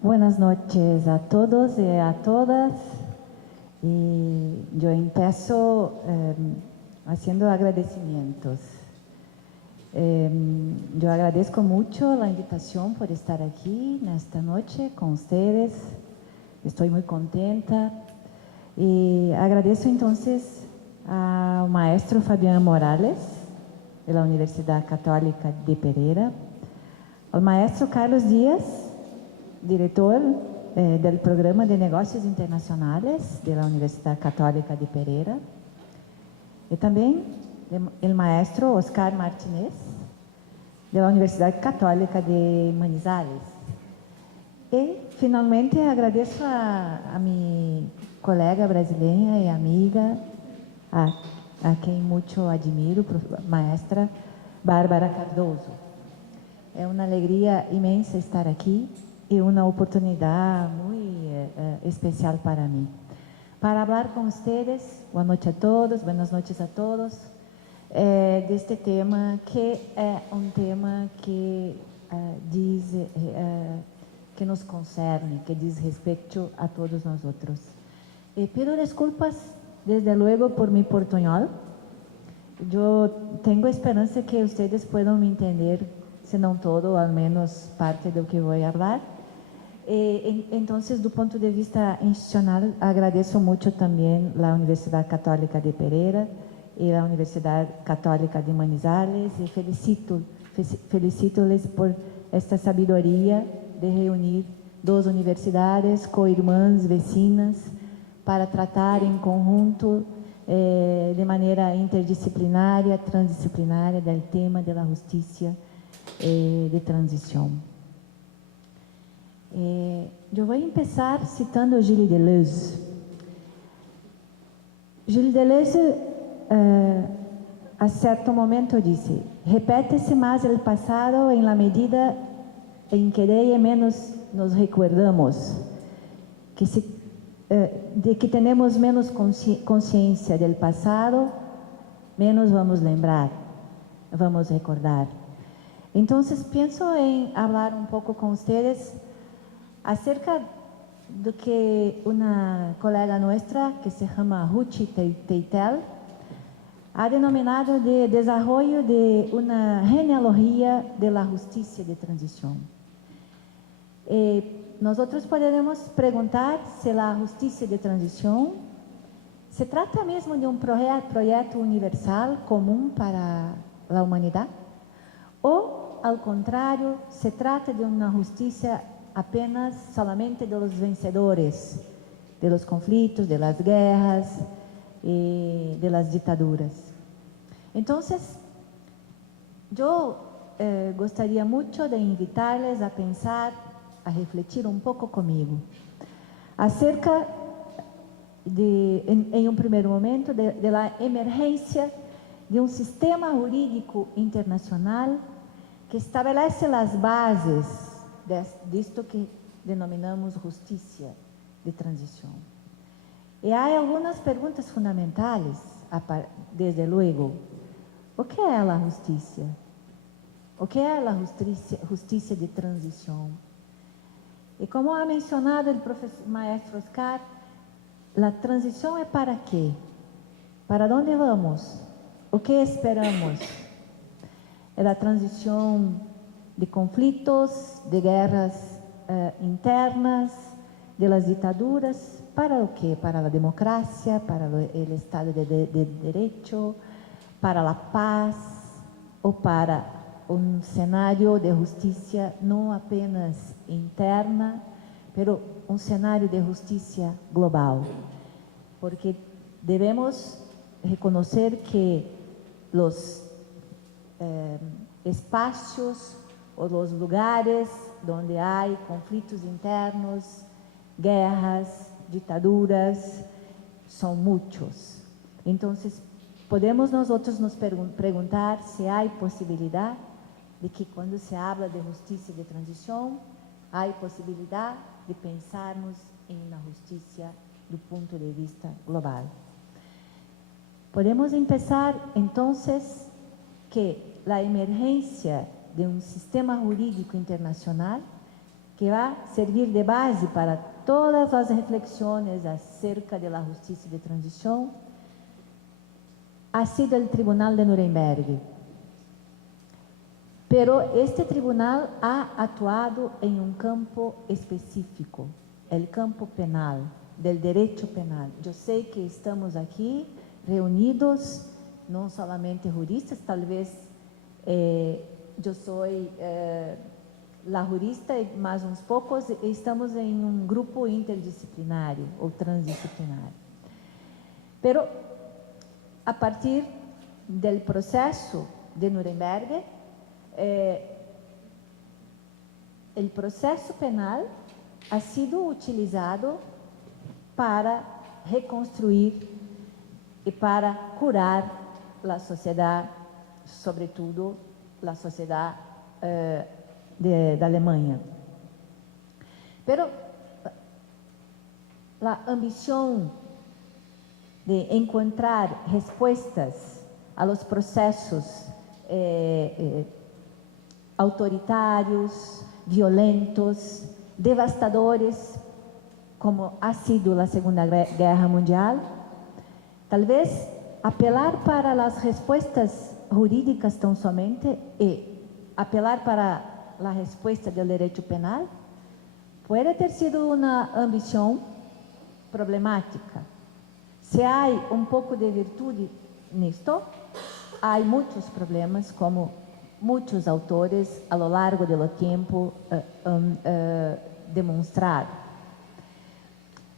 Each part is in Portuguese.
Buenas noches a todos y a todas. Y yo empiezo haciendo agradecimientos. Yo agradezco mucho la invitación por estar aquí en esta noche con ustedes. Estoy muy contenta. Y agradezco entonces al maestro Fabián Morales, de la Universidad Católica de Pereira, al maestro Carlos Díaz, director del Programa de Negocios Internacionales de la Universidad Católica de Pereira, y también el maestro Oscar Martínez, de la Universidad Católica de Manizales. Y finalmente agradezco a mi colega brasileña y amiga, a quien mucho admiro, maestra Bárbara Cardoso. É uma alegria imensa estar aqui e uma oportunidade muito especial para mim. Para falar com vocês, boa noite a todos, buenas noches a todos, deste tema que é um tema que que nos concerne, que diz respeito a todos nós outros. Pido desculpas, desde luego, por mi portunhol. Eu tenho esperança que vocês possam me entender, se não todo, ao menos parte do que vou falar. Então, do ponto de vista institucional, agradeço muito também a Universidade Católica de Pereira e a Universidade Católica de Manizales e felicito-les por esta sabedoria de reunir duas universidades co-irmãs, vecinas, para tratar em conjunto, de maneira interdisciplinária, transdisciplinária, do tema da justiça de transição. Eu vou começar citando Gilles Deleuze. Gilles Deleuze, a certo momento, disse: repete-se mais o passado em la medida em que de menos nos recordamos, de que temos menos consciência do passado, menos vamos lembrar, vamos recordar. Então, penso em falar um pouco com vocês acerca do que uma colega nossa, que se chama Ruth Teitel, ha denominado de desarrollo de uma genealogia de la justicia de transição. Nós podemos perguntar se a justiça de transição se trata mesmo de um projeto universal comum para a humanidade, ou, ao contrário, se trata de uma justiça apenas solamente de los vencedores, de los conflitos, de las guerras e de las ditaduras. Então, eu gostaria muito de invitar-les a pensar, a refletir um pouco comigo acerca em um primeiro momento, da emergência de um sistema jurídico internacional que estabelece as bases disto que denominamos justiça de transição. E há algumas perguntas fundamentais, desde logo. O que é a justiça? O que é a justiça de transição? E como ha mencionado o maestro Oscar, a transição é para quê? Para onde vamos? O que esperamos? É a transição de conflitos, de guerras internas, de las ditaduras, para o quê? Para a democracia, para o Estado de Direito, para a paz, ou para um cenário de justiça não apenas interna, mas um cenário de justiça global. Porque devemos reconhecer que os espaços ou os lugares onde há conflitos internos, guerras, ditaduras, são muitos. Então, podemos nós outros nos perguntar se há possibilidade de que, quando se habla de justiça de transição, há possibilidade de pensarmos em uma justiça do ponto de vista global. Podemos começar, então, que a emergência de um sistema jurídico internacional que va a servir de base para todas las reflexiones acerca de la justicia de transición, ha sido el Tribunal de Nuremberg. Pero este tribunal ha actuado en un campo específico, el campo penal, del derecho penal. Yo sé que estamos aquí reunidos, no solamente juristas, tal vez yo soy la jurista y más uns pocos, estamos en un grupo interdisciplinario o transdisciplinario. Pero a partir del proceso de Nuremberg, el proceso penal ha sido utilizado para reconstruir y para curar la sociedad, sobre todo la sociedad de Alemania. Pero la ambición de encontrar respuestas a los procesos autoritários, violentos, devastadores, como ha sido la Segunda Guerra Mundial, tal vez apelar para las respuestas jurídicas tão somente y apelar para la respuesta del derecho penal puede ter sido una ambición problemática. Si hay un poco de virtud en esto, hay muchos problemas, como muchos autores a lo largo del tiempo han demonstrado.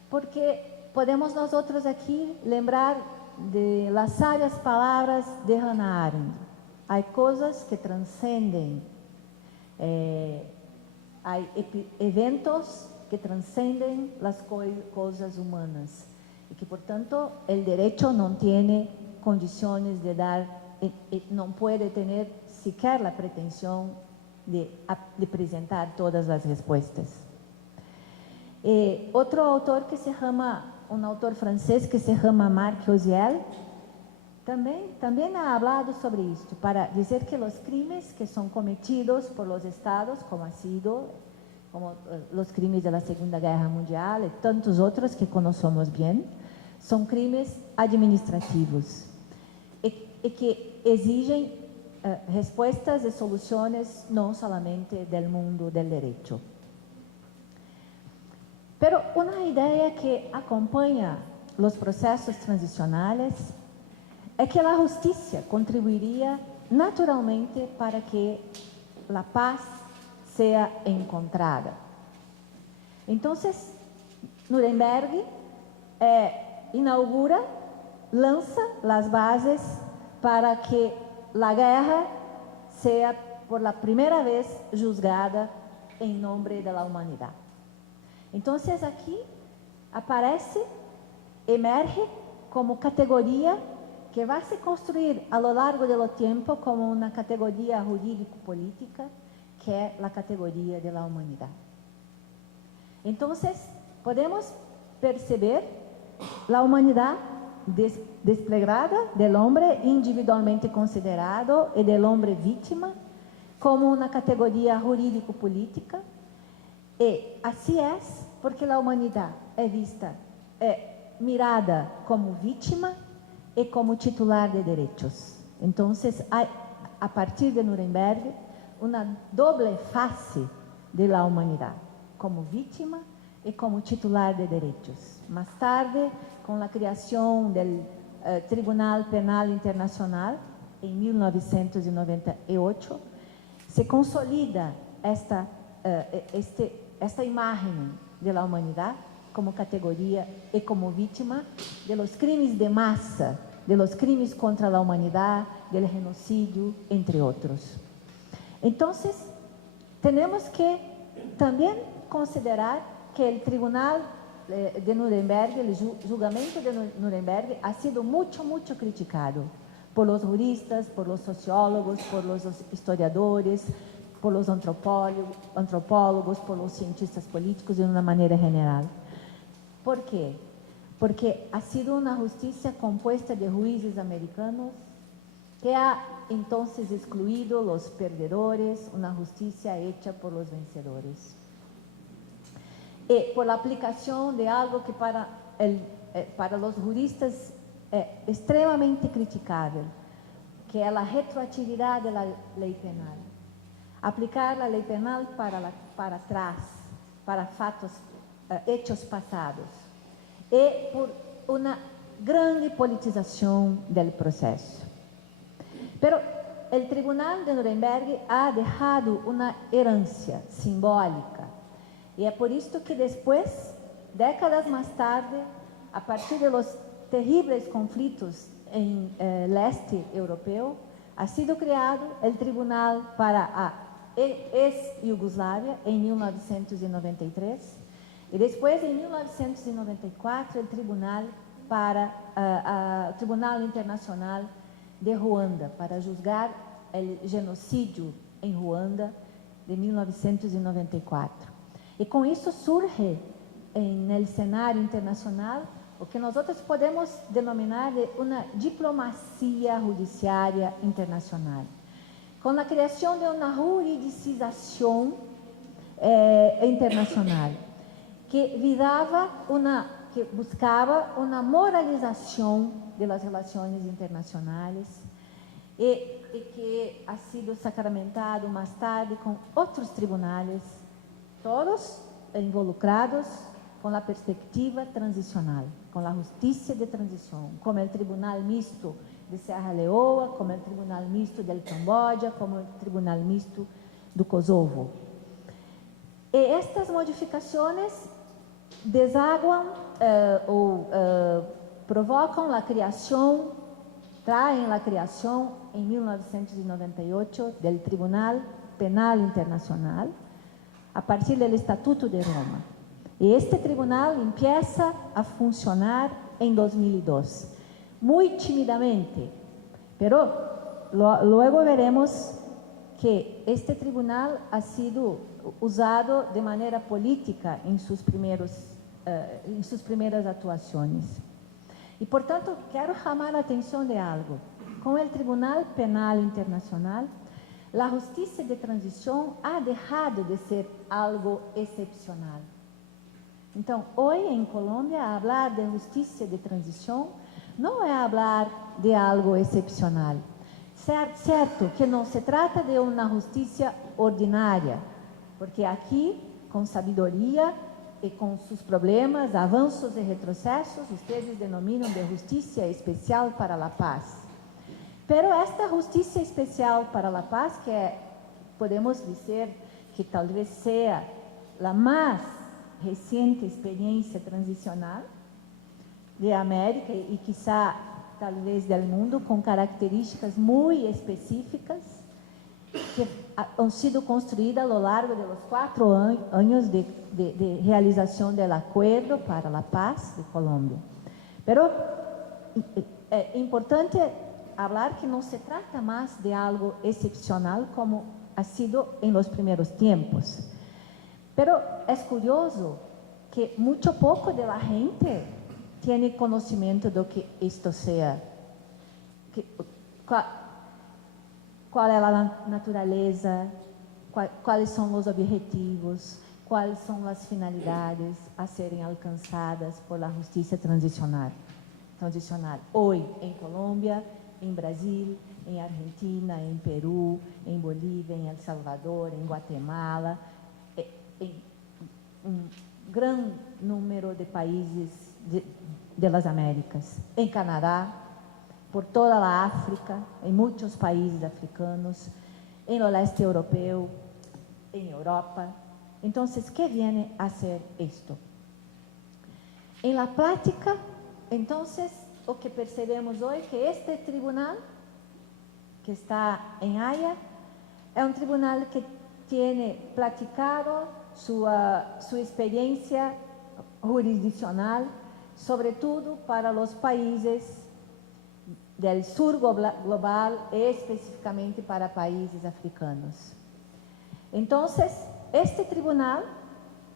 Porque podemos nosotros aquí lembrar de las sabias palabras de Hannah Arendt. Hay cosas que trascenden, hay eventos que trascenden las cosas humanas y que por tanto el derecho no tiene condiciones de dar, no puede tener siquiera la pretensión de presentar todas las respuestas. Otro autor que se llama, un autor francés que se llama Marc Osiel, también ha hablado sobre esto, para decir que los crímenes que son cometidos por los estados, como ha sido, como los crímenes de la Segunda Guerra Mundial y tantos otros que conocemos bien, son crímenes administrativos y que exigen respuestas y soluciones no solamente del mundo del derecho. Pero una idea que acompaña los procesos transicionales es que la justicia contribuiría naturalmente para que la paz sea encontrada. Entonces, Nuremberg inaugura, lanza las bases para que la guerra sea por la primera vez juzgada en nombre de la humanidad. Entonces aquí aparece, emerge como categoría que va a se construir a lo largo del tiempo como una categoría jurídico-política, que es la categoría de la humanidad. Entonces, podemos perceber la humanidad desplegada del hombre individualmente considerado y del hombre víctima como una categoría jurídico-política. Y así es porque la humanidad es vista, mirada como víctima y como titular de derechos. Entonces, hay, a partir de Nuremberg, una doble fase de la humanidad, como víctima y como titular de derechos. Más tarde, con la creación del Tribunal Penal Internacional, en 1998, se consolida esta imagen de la humanidad como categoría y como víctima de los crímenes de masa, de los crímenes contra la humanidad, del genocidio, entre otros. Entonces, tenemos que también considerar que el Tribunal de Nuremberg, el julgamento de Nuremberg, ha sido mucho criticado por los juristas, por los sociólogos, por los historiadores, por los antropólogos, por los cientistas políticos de una manera general. ¿Por qué? Porque ha sido una justicia compuesta de jueces americanos que ha entonces excluido los perdedores, una justicia hecha por los vencedores. y por la aplicación de algo que para los juristas es extremadamente criticable, que es la retroactividad de la ley penal. Aplicar la lei penal para trás, para fatos, hechos passados. E por uma grande politização do processo. Pero o Tribunal de Nuremberg ha deixado uma herança simbólica. E é por isso que depois, décadas mais tarde, a partir de los terríveis conflitos em leste europeu, ha sido criado o Tribunal para a ex-Iugoslávia, em 1993, e depois, em 1994, o Tribunal o Tribunal Internacional de Ruanda, para julgar o genocídio em Ruanda de 1994. E com isso surge, no cenário internacional, o que nós podemos denominar de uma diplomacia judiciária internacional, com a criação de uma juridicização internacional, que buscava uma moralização das relações internacionais e que ha sido sacramentado mais tarde com outros tribunais, todos involucrados com a perspectiva transicional, com a justiça de transição, como o Tribunal Misto de Serra Leoa, como o Tribunal Misto do Camboja, como o Tribunal Misto do Kosovo. E estas modificações desaguam provocam a criação, traem a criação em 1998 do Tribunal Penal Internacional, a partir do Estatuto de Roma. E este tribunal empieza a funcionar em 2002, muito timidamente, pero luego veremos que este tribunal ha sido usado de maneira política em suas primeiras atuações. E, portanto, quero chamar a atenção de algo. Com o Tribunal Penal Internacional, a justiça de transição ha deixado de ser algo excepcional. Então, hoje em Colômbia, falar de justiça de transição não é falar de algo excepcional. Certo que não se trata de uma justiça ordinária, porque aqui, com sabedoria e com seus problemas, avanços e retrocessos, vocês denominam de justiça especial para a paz. Pero esta justiça especial para a paz, que podemos dizer que talvez seja a mais recente experiência transicional de América e quizá talvez do mundo, com características muito específicas que han sido construídas a lo largo de los 4 anos de realização do Acuerdo para a Paz de Colômbia. Pero é importante falar que não se trata mais de algo excepcional como ha sido em los primeiros tempos. Pero é curioso que muito pouco de la gente tem conhecimento do que isto seja. Qual é a natureza, quais são os objetivos, quais são as finalidades a serem alcançadas por a justiça transicional. Hoje, em Colômbia, em Brasil, em Argentina, em Peru, em Bolívia, em El Salvador, em Guatemala, em grande número de países das Américas, em Canadá, por toda a África, em muitos países africanos, em leste europeu, em Europa. Então, ¿qué viene a ser isto? En la práctica, entonces, o que percebemos hoje que este tribunal, que está em Haia, é um tribunal que tem praticado sua experiência jurisdicional, sobretudo para os países do sul global e especificamente para países africanos. Então, este tribunal,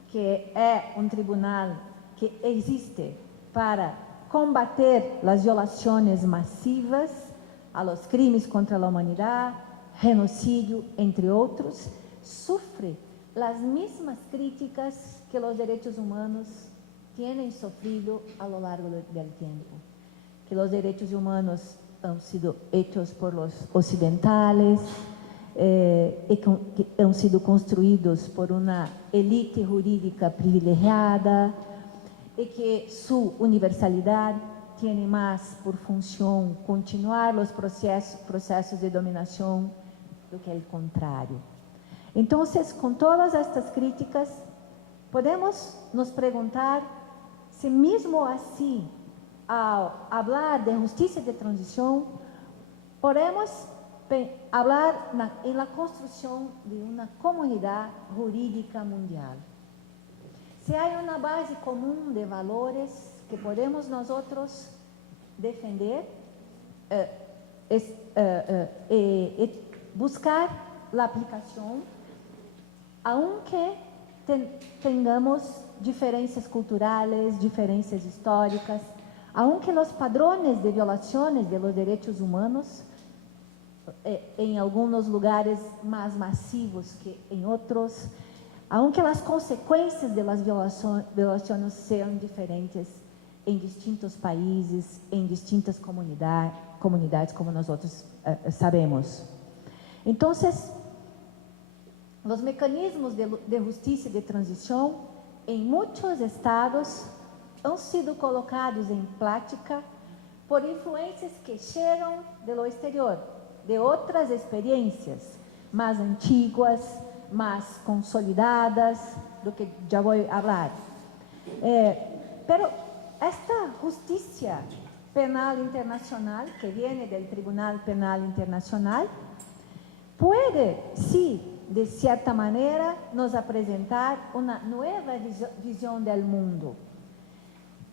que é um tribunal que existe para combater as violações massivas a los crimes contra a humanidade, genocídio, entre outros, sofre las mismas críticas que los derechos humanos tienen sufrido a lo largo del tiempo, que los derechos humanos han sido hechos por los occidentales, que han sido construídos por una élite jurídica privilegiada y que su universalidad tiene más por función continuar los procesos de dominación do que el contrario. Entonces, con todas estas críticas, podemos nos preguntar si mismo así, al hablar de justicia de transición, podemos hablar en la construcción de una comunidad jurídica mundial. Si hay una base común de valores que podemos nosotros defender, buscar la aplicación, aunque tengamos diferencias culturales, diferencias históricas, aunque los padrones de violaciones de los derechos humanos en algunos lugares más masivos que en otros, aunque las consecuencias de las violaciones sean diferentes en distintos países, en distintas comunidades, como nosotros sabemos. Entonces, los mecanismos de justicia de transición en muchos estados han sido colocados en práctica por influencias que llegan de lo exterior, de otras experiencias más antiguas, más consolidadas, do que ya voy a hablar. Pero esta justicia penal internacional, que viene del Tribunal Penal Internacional, puede, sí, de cierta manera, nos presentar una nueva visión del mundo,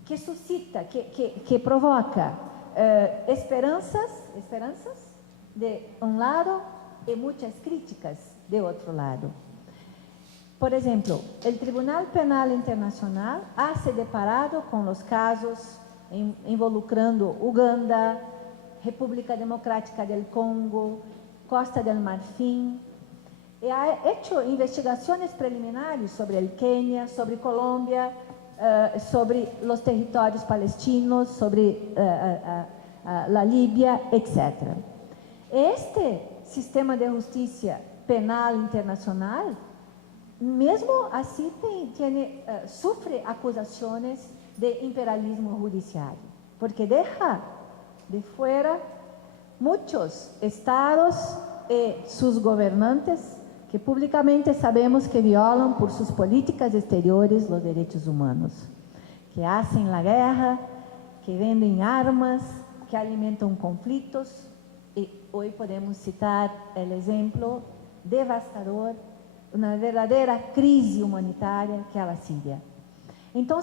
que suscita, que provoca esperanzas de un lado y muchas críticas de otro lado. Por ejemplo, el Tribunal Penal Internacional ha se deparado con los casos involucrando Uganda, República Democrática del Congo, Costa del Marfim, y ha hecho investigaciones preliminares sobre el Kenia, sobre Colombia, sobre los territorios palestinos, sobre la Libia, etc. Este sistema de justicia penal internacional, mesmo assim, sofre acusações de imperialismo judiciário, porque deixa de fora muitos estados e seus governantes que publicamente sabemos que violam por suas políticas exteriores os direitos humanos, que hacen la guerra, que vendem armas, que alimentam conflitos, e hoje podemos citar o exemplo devastador, uma verdadeira crise humanitária que é a Síria. Então,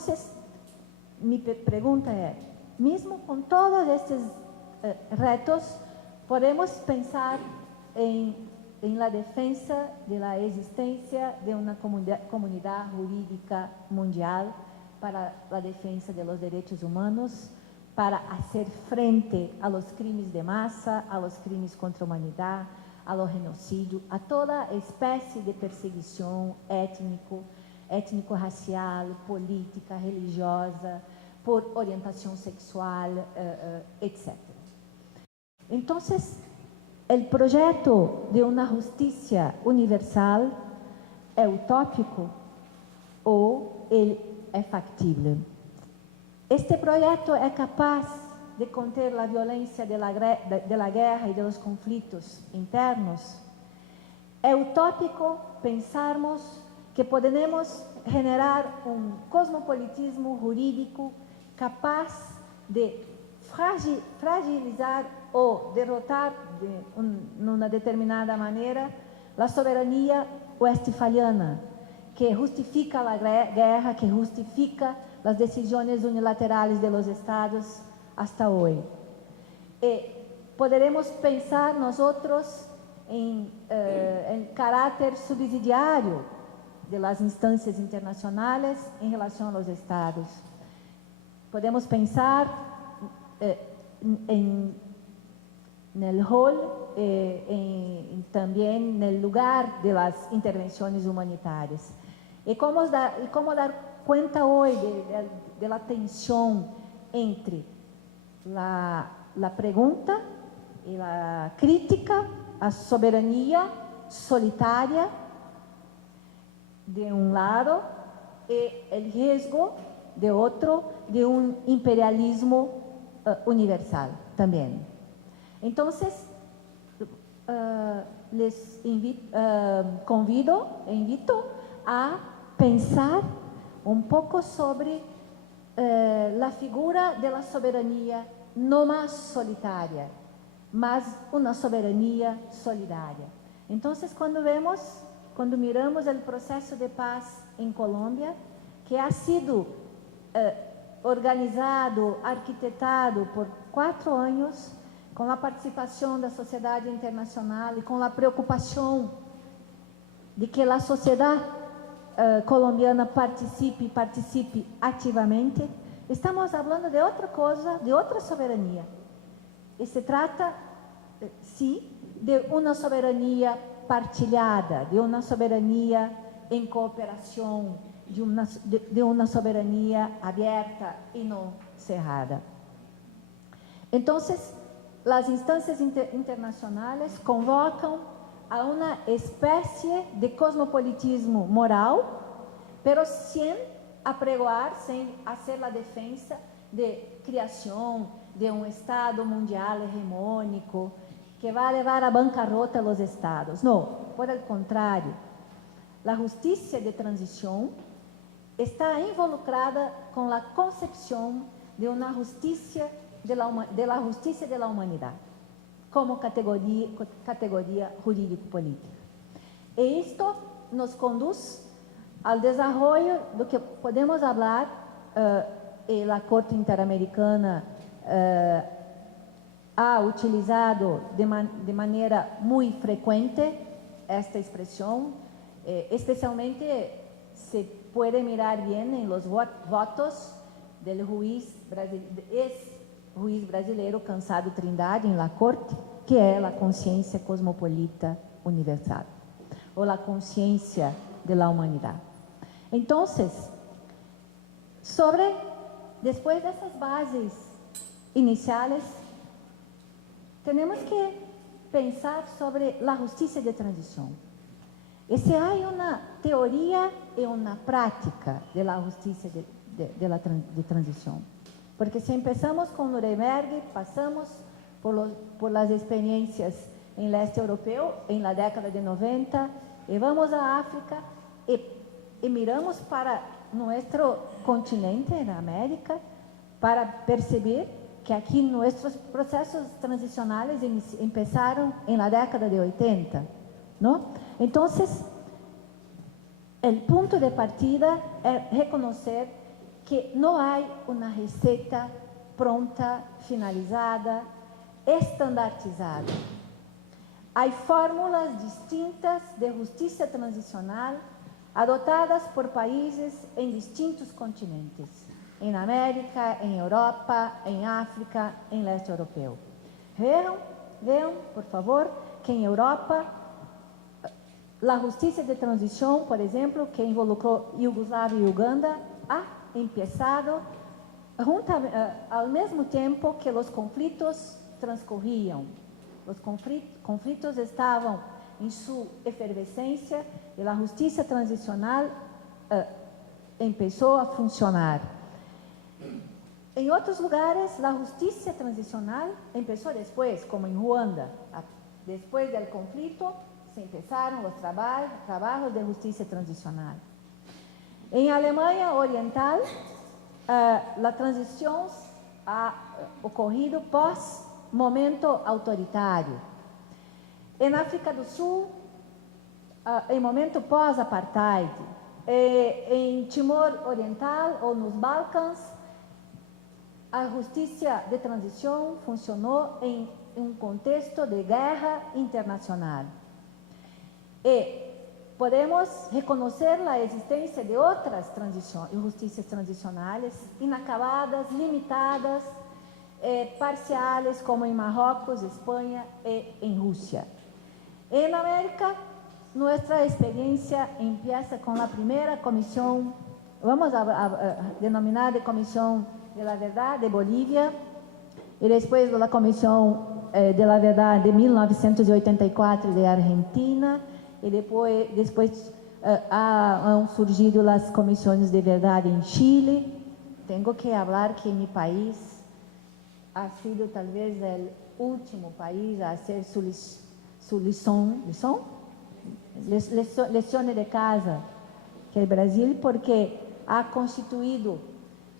minha pergunta é, mesmo com todos estes retos, podemos pensar em la defensa de la existência de uma comunidade jurídica mundial para a defesa de los direitos humanos, para fazer frente a los crimes de massa, a los crimes contra a humanidade, a lo genocídio, a toda espécie de perseguição étnico-racial, política, religiosa, por orientação sexual, etc. Então, o projeto de uma justiça universal é utópico ou ele é factível? Este projeto é capaz de conter a violência de la guerra e de los conflitos internos? É utópico pensarmos que podemos generar um cosmopolitismo jurídico capaz de fragilizar ou derrotar de uma determinada maneira a soberania westfaliana, que justifica a guerra, que justifica as decisões unilaterais de los estados hasta hoje. Poderemos pensar nosotros em caráter subsidiário de las instâncias internacionais em relação aos estados. Podemos pensar el rol también en el lugar de las intervenciones humanitarias. Y cómo dar cuenta hoy de la tensión entre la pregunta y la crítica a soberanía solitaria de un lado y el riesgo de otro, de un imperialismo universal también. Entonces, les invito a pensar un poco sobre la figura de la soberanía no más solitaria, más una soberanía solidaria. Entonces, cuando miramos el proceso de paz en Colombia, que ha sido organizado, arquitetado por 4 años, com a participação da sociedade internacional e com a preocupação de que a sociedade colombiana participe ativamente, estamos falando de outra coisa, de outra soberania. E se trata, sim, de uma soberania partilhada, de uma soberania em cooperação, de uma soberania aberta e não cerrada. Então, las instancias internacionales convocan a una especie de cosmopolitismo moral, pero sin apregoar, sin hacer la defensa de creación de un Estado mundial hegemónico que va a llevar a bancarrota a los Estados. No, por el contrario, la justicia de transición está involucrada con la concepción de una justicia de la justicia de la humanidad como categoría jurídico-política. Y esto nos conduce al desarrollo de lo que podemos hablar, la Corte Interamericana ha utilizado de manera muy frecuente esta expresión, especialmente se puede mirar bien en los votos del juiz brasileiro Cansado Trindade, em la Corte, que é a consciência cosmopolita universal, ou a consciência de la humanidade. Então, depois dessas bases iniciais, temos que pensar sobre a justiça de transição. E se há uma teoria e uma prática da justiça de transição. Porque si empezamos con Nuremberg, pasamos por las experiencias en el este europeo en la década de 90, y vamos a África y miramos para nuestro continente, en América, para percibir que aquí nuestros procesos transicionales empezaron en la década de 80, ¿no? Entonces, el punto de partida es reconocer que não há uma receita pronta, finalizada, estandartizada. Há fórmulas distintas de justiça transicional adotadas por países em distintos continentes, em América, em Europa, em África, em leste europeu. Vejam, por favor, que em Europa, a justiça de transição, por exemplo, que involucrou Iugoslávia e Uganda, empezado al mesmo tempo que os conflitos transcorriam. Os conflitos estavam em sua efervescência e a justiça transicional começou a funcionar. Em outros lugares, a justiça transicional começou depois, como em Ruanda. Depois do conflito, se começaram os trabalhos de justiça transicional. Em Alemanha Oriental, a transição ha ocorrido pós-momento autoritário. Em África do Sul, em momento pós-apartheid. Em Timor Oriental ou nos Balcãs, a justiça de transição funcionou em um contexto de guerra internacional. E podemos reconhecer a existência de outras justiças transicionais inacabadas, limitadas, parciales como en Marruecos, España y en Rusia. En América, nuestra experiencia empieza con la primera comisión, vamos a denominar de Comisión de la Verdad de Bolivia, y después de la Comisión de la Verdad de 1984 de Argentina, y después han surgido las comisiones de verdad en Chile. Tengo que hablar que mi país ha sido tal vez el último país a hacer su lecciones de casa, que es Brasil, porque ha constituido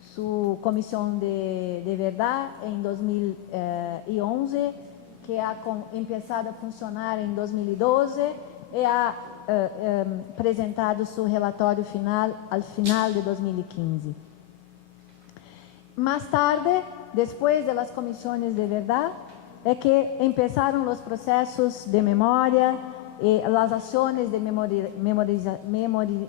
su comisión de verdad en 2011, que ha empezado a funcionar en 2012 y ha presentado su relatório final al final de 2015. Más tarde, después de las comisiones de verdad, es que empezaron los procesos de memoria y las acciones de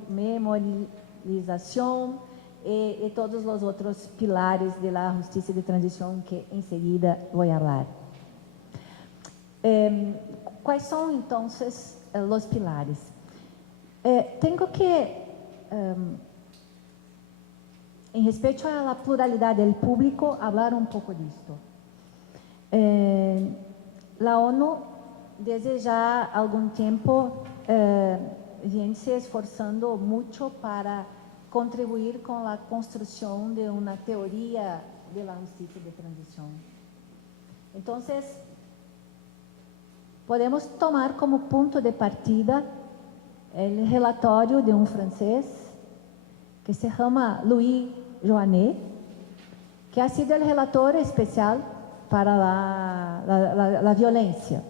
memorización y todos los otros pilares de la justicia de transición que enseguida voy a hablar. ¿Cuáles son entonces los pilares? Tengo que, en respecto a la pluralidad del público, hablar un poco de esto. La ONU, desde ya algún tiempo, viene se esforzando mucho para contribuir con la construcción de una teoría de la justicia de transición. Entonces, podemos tomar como punto de partida el relatorio de un francés que se llama Louis Joannet, que ha sido el relator especial para la violencia.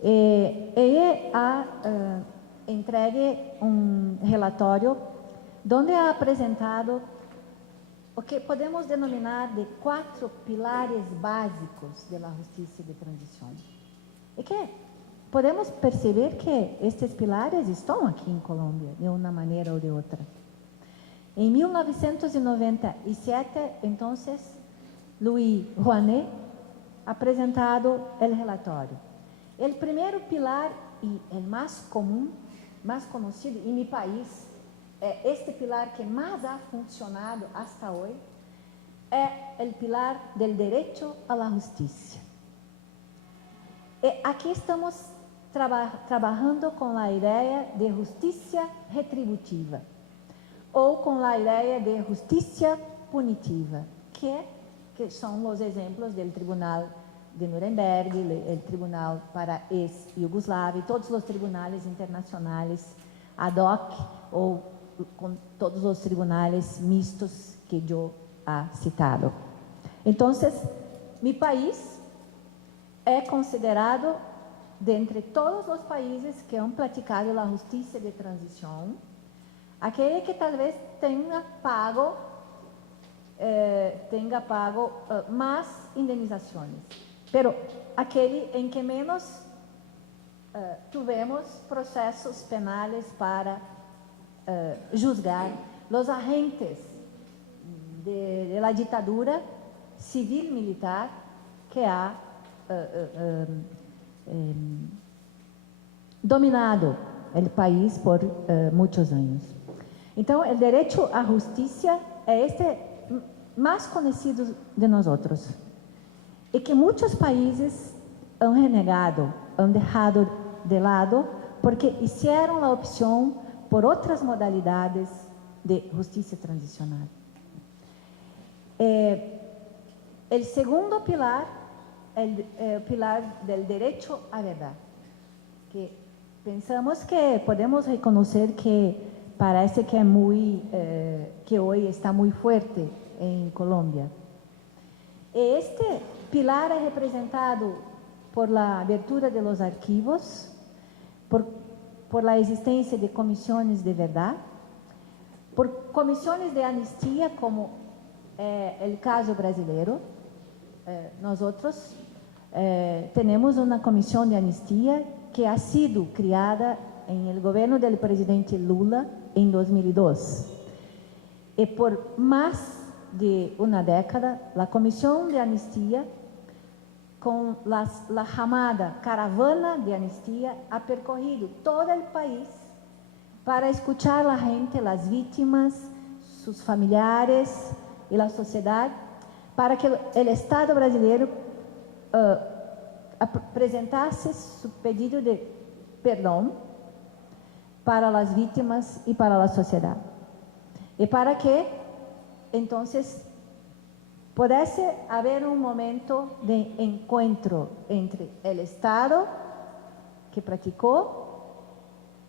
Ella ha entregue un relatorio donde ha apresentado o que podemos denominar de 4 pilares básicos de la justicia de transición. E que podemos perceber que estes pilares estão aqui em Colômbia, de uma maneira ou de outra. Em 1997, então, Louis Joannet apresentado o relatório. O primeiro pilar e o mais comum, mais conhecido em meu país, este pilar que mais ha funcionado hasta hoje, é o pilar del derecho a la justicia. E aqui estamos trabalhando com a ideia de justiça retributiva ou com a ideia de justiça punitiva, que são os exemplos do Tribunal de Nuremberg, o Tribunal para ex-Yugoslávia, todos os tribunais internacionais ad hoc ou com todos os tribunais mistos que eu ha citado. Então, meu país é considerado, dentre todos os países que han praticado a justiça de transição, aquele que talvez tenha pago mais indenizações, pero aquele em que menos tivemos processos penais para juzgar os agentes de la ditadura civil-militar que ha dominado o país por muitos anos. Então, o direito à justiça é este mais conhecido de nós outros e que muitos países han renegado, han dejado de lado porque fizeram a opção por outras modalidades de justiça transicional. O segundo pilar é o pilar do direito à verdade, que pensamos que podemos reconhecer que parece que que hoje está muito forte em Colômbia. Este pilar é representado por la abertura de los arquivos, por la existência de comissões de verdade, por comissões de anistia, como o caso brasileiro. Nós temos uma comissão de anistia que ha sido criada em el governo do presidente Lula em 2002. E por mais de una década, la Comisión de Amnistía, con la llamada Caravana de Amnistía, ha percorrido todo el país para escuchar a la gente, las víctimas, sus familiares y la sociedad, para que el Estado brasileño presentase su pedido de perdón para las víctimas y para la sociedad. Y para que, entonces, pudiese haber un momento de encuentro entre el Estado, que practicó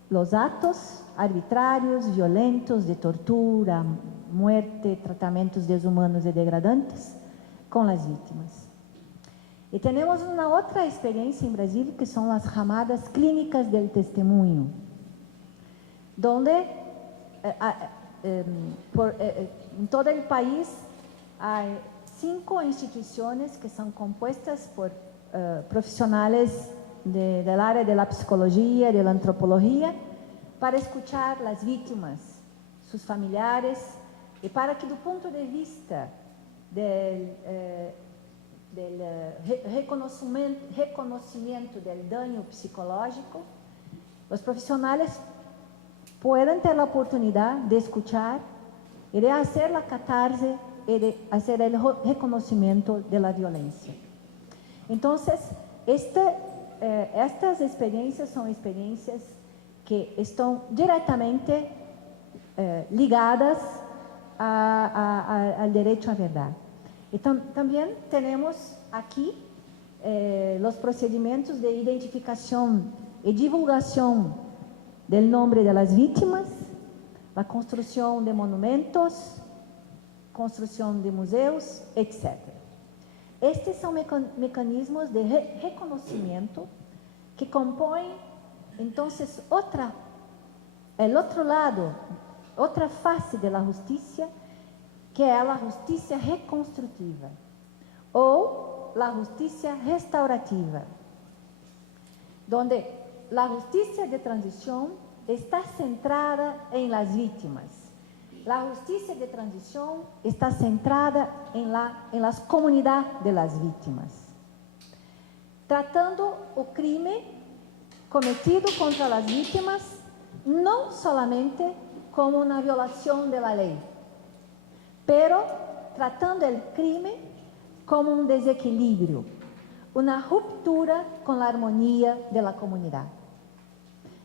los actos arbitrarios, violentos, de tortura, muerte, tratamientos deshumanos y degradantes, con las víctimas. Y tenemos una otra experiencia en Brasil, que son las llamadas clínicas del testemunho, donde en todo el país hay 5 instituciones que son compuestas por profesionales del área de la psicología, de la antropología, para escuchar las víctimas, sus familiares, y para que, do punto de vista del reconocimiento del daño psicológico, los profesionales puedan ter a oportunidade de escuchar e de fazer a catarse e de fazer o reconhecimento da violência. Então, estas experiências são experiências que estão diretamente ligadas ao direito à verdade. Então, também temos aqui os procedimentos de identificação e divulgação do nome das vítimas, a construção de monumentos, construção de museus, etc. Estes são mecanismos de reconhecimento que compõem, então, o outro lado, outra face da justiça, que é a justiça reconstrutiva ou a justiça restaurativa, onde a justiça de transição está centrada em las vítimas. A justiça de transição está centrada em las comunidades de las vítimas, tratando o crime cometido contra as vítimas não solamente como uma violação da lei, pero tratando o crime como um desequilíbrio, uma ruptura com a harmonia da comunidade.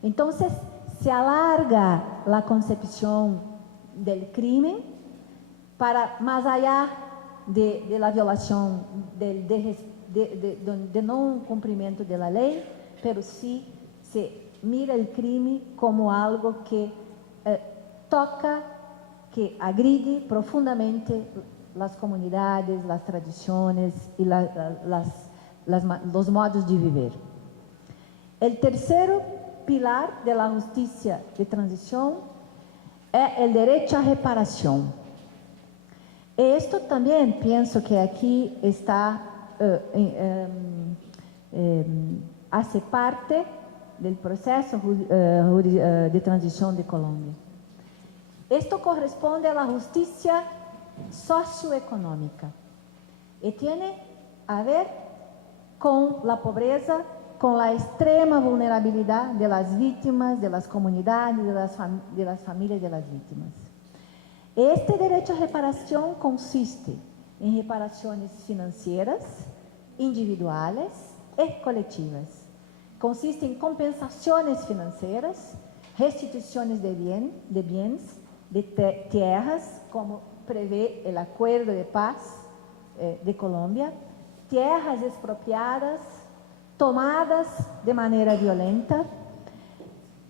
Então, se alarga a concepção do crime para mais allá de la violação, de não cumprimento da lei, pero sí se mira o crime como algo que toca, que agride profundamente as comunidades, as tradições e os modos de viver. O terceiro pilar da justiça de transição é o direito à reparação. Isto também penso que aqui está, hace parte do processo de transição de Colômbia. Isto corresponde à justiça socioeconômica e tem a ver com a pobreza, com a extrema vulnerabilidade das vítimas, das comunidades, das famílias das vítimas. Este direito à reparação consiste em reparações financeiras, individuais e coletivas. Consiste em compensações financeiras, restituições de bens, de tierras, como prevê o Acordo de Paz de Colômbia, tierras expropriadas, tomadas de maneira violenta.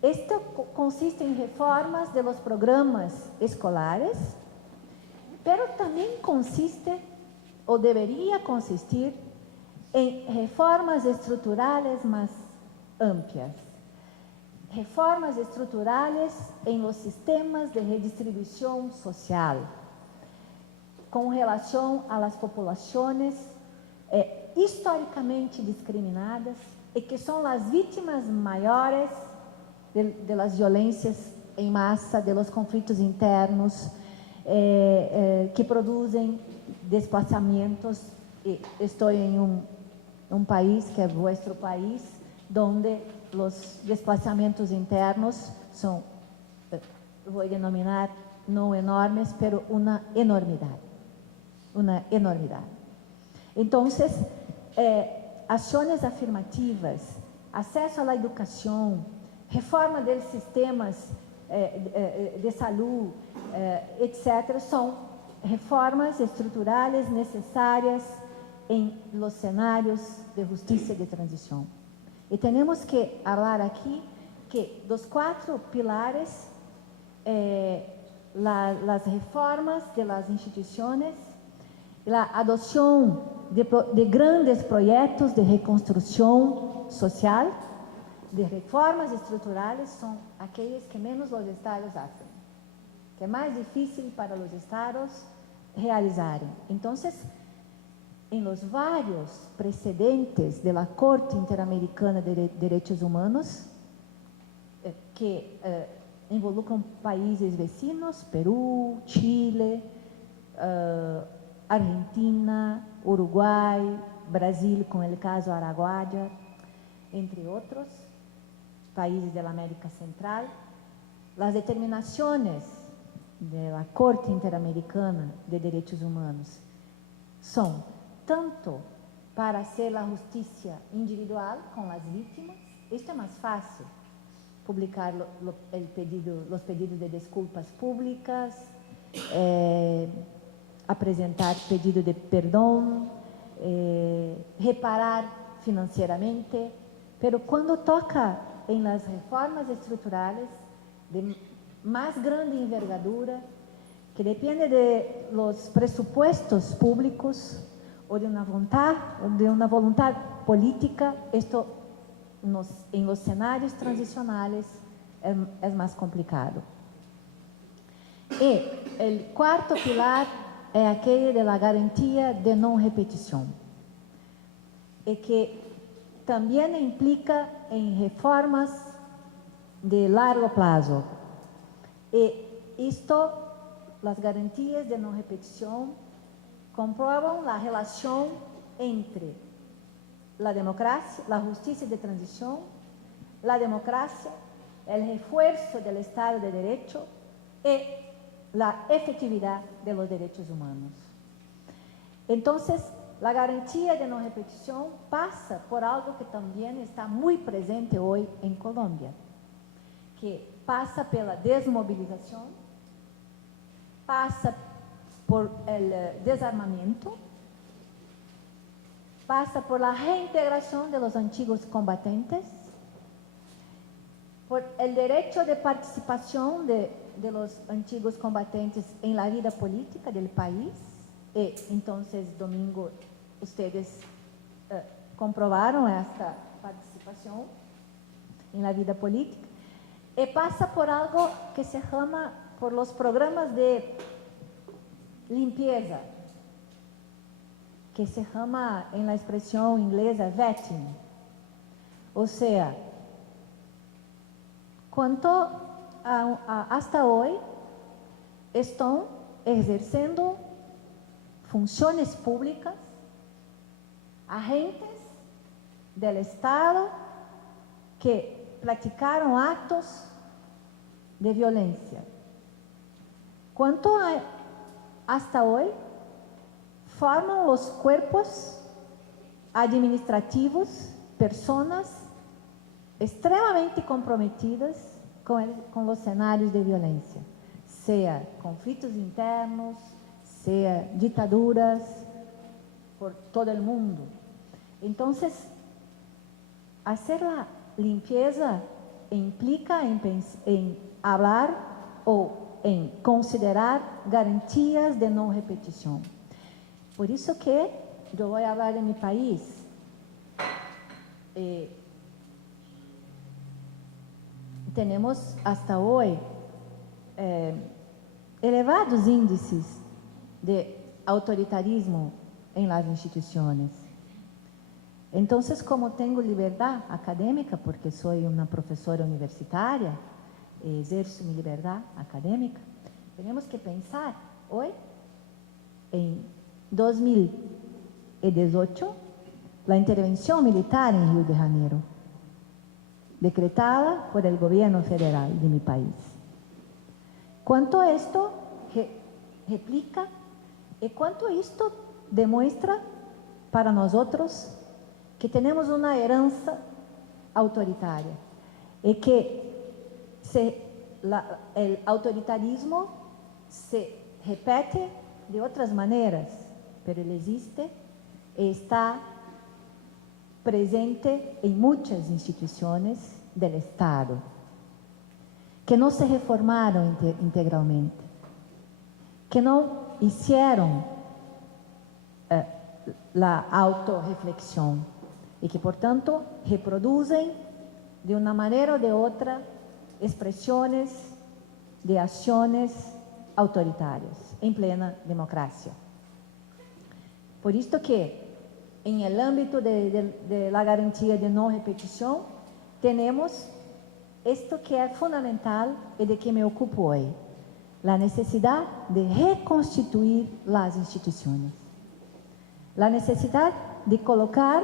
Esto consiste em reformas de los programas escolares, pero também consiste, ou deveria consistir, em reformas estruturais mais amplias. Reformas estruturais em los sistemas de redistribuição social, com relação às populações historicamente discriminadas e que são as vítimas maiores de las violências em massa, de los conflitos internos que produzem desplazamentos. Estou em um país que é vuestro país, onde os desplazamentos internos são, vou denominar, não enormes, mas uma enormidade. Uma enormidade. Então, ações afirmativas, acesso à educação, reforma dos sistemas de saúde, etc., são reformas estruturais necessárias em los cenários de justiça de transição. E temos que falar aqui que dos 4 pilares, as reformas de las instituições, a adoção de grandes projetos de reconstrução social, de reformas estruturais, são aqueles que menos os estados fazem, que é mais difícil para os estados realizarem. Então, em los vários precedentes da Corte Interamericana de Direitos Humanos, que involucram países vecinos, Peru, Chile, Argentina, Uruguai, Brasil, com o caso Araguaia, entre outros países da América Central, as determinações da Corte Interamericana de Direitos Humanos são tanto para ser a justiça individual com as vítimas. Isto é mais fácil, publicar os pedidos de desculpas públicas, apresentar pedido de perdão, reparar financeiramente, mas quando toca em las reformas estruturais de mais grande envergadura, que depende de los presupuestos públicos ou de uma vontade política, isto em los cenários transicionais é mais complicado. E o 4º pilar é aquele da garantia de não repetição, e que também implica em reformas de largo prazo. E isto, as garantias de não repetição, comprovam a relação entre a democracia, a justiça de transição, a democracia, o reforço do Estado de Direito e a efetividade de los direitos humanos. Então, a garantia de não repetição passa por algo que também está muito presente hoje em Colômbia, que passa pela desmobilização, passa por o desarmamento, passa por la reintegração de los antigos combatentes, por el derecho de participación de los antiguos combatentes en la vida política del país. Y entonces, domingo, ustedes comprobaron esta participación en la vida política. Y pasa por algo que se llama, por los programas de limpieza, que se llama en la expresión inglesa vetting. O sea, quanto hasta hoy están ejerciendo funciones públicas agentes del Estado que praticaron actos de violencia. Quanto hasta hoy forman los cuerpos administrativos personas extremamente comprometidas com os cenários de violência, seja conflitos internos, seja ditaduras por todo o mundo. Então, fazer a limpeza implica em falar ou em considerar garantias de não repetição. Por isso que eu vou falar de meu país. Temos hasta hoje elevados índices de autoritarismo em las instituições. Então, como tenho liberdade acadêmica, porque sou uma professora universitária, exerço minha liberdade acadêmica, temos que pensar hoy, en 2018, la intervención militar en Río de Janeiro, decretada por el gobierno federal de mi país. ¿Cuánto esto replica y cuánto esto demuestra para nosotros que tenemos una heranza autoritaria y que el autoritarismo se repite de otras maneras, pero él existe y está presente en muchas instituciones del Estado, que no se reformaron integralmente, que no hicieron la autorreflexión y que, por tanto, reproducen de una manera o de otra expresiones de acciones autoritarias en plena democracia. Por esto que, en el ámbito de la garantía de no repetición, tenemos esto que es fundamental y de que me ocupo hoy, la necesidad de reconstituir las instituciones. La necesidad de colocar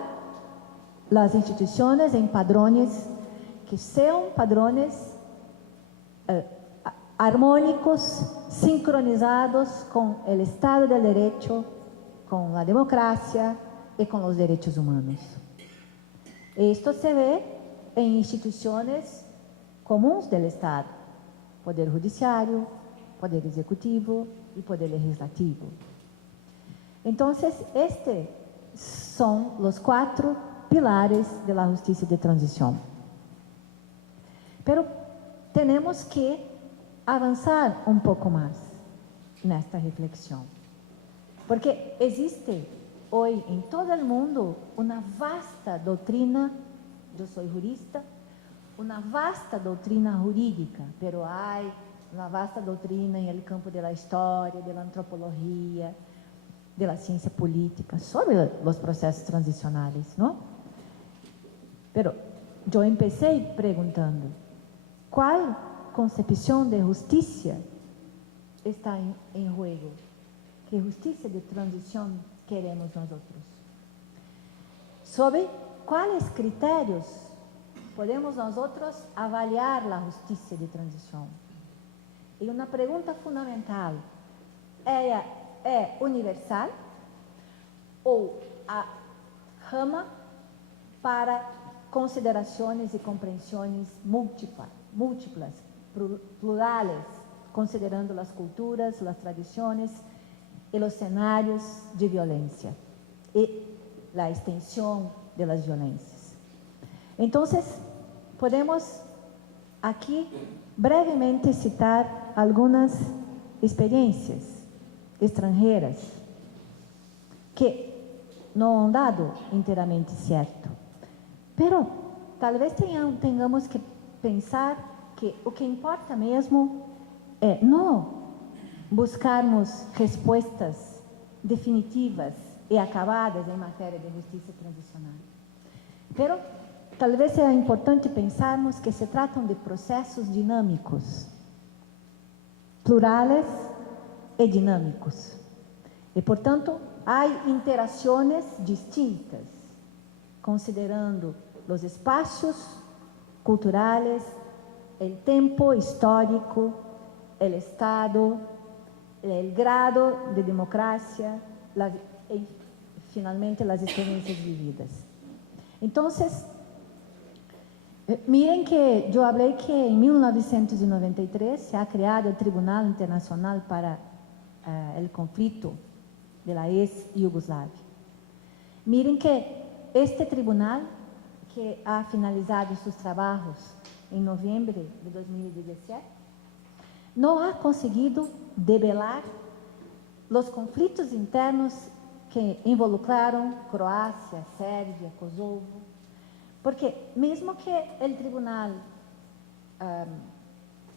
las instituciones en padrones que sean padrones armónicos, sincronizados con el Estado de Derecho, con la democracia y con los derechos humanos. Esto se ve en instituciones comunes del Estado, Poder Judiciário, Poder Ejecutivo y Poder Legislativo. Entonces, estos son los 4 pilares de la justicia de transición. Pero tenemos que avanzar un poco más en esta reflexión, porque existe hoy en todo el mundo una vasta doctrina, yo soy jurista, una vasta doctrina jurídica, pero hay una vasta doctrina en el campo de la historia, de la antropología, de la ciencia política, sobre los procesos transicionales, ¿no? Pero yo empecé preguntando, ¿cuál concepción de justicia está en juego? ¿Qué justicia de transición queremos nosotros? ¿Sobre cuáles criterios podemos nosotros avaliar la justicia de transición? Y una pregunta fundamental, ¿ella es universal o a rama para consideraciones y comprensiones múltiplas, plurales, considerando las culturas, las tradiciones y los escenarios de violencia y la extensión de las violencias? Entonces, podemos aquí brevemente citar algunas experiencias extranjeras que no han dado inteiramente cierto. Pero talvez tenhamos que pensar que o que importa mesmo é não buscarmos respostas definitivas e acabadas em matéria de justiça transicional. Pero talvez seja importante pensarmos que se tratam de processos dinâmicos, plurales e dinâmicos. E, portanto, há interações distintas, considerando los espacios culturales, el tiempo histórico, el Estado, el grado de democracia y finalmente las experiencias vividas. Entonces, miren que yo hablé que en 1993 se ha creado el Tribunal Internacional para el Conflicto de la ex-Yugoslavia. Miren que este tribunal, que ha finalizado sus trabajos en noviembre de 2017, no ha conseguido debelar los conflictos internos que involucraron Croácia, Sérvia, Kosovo, porque mesmo que el tribunal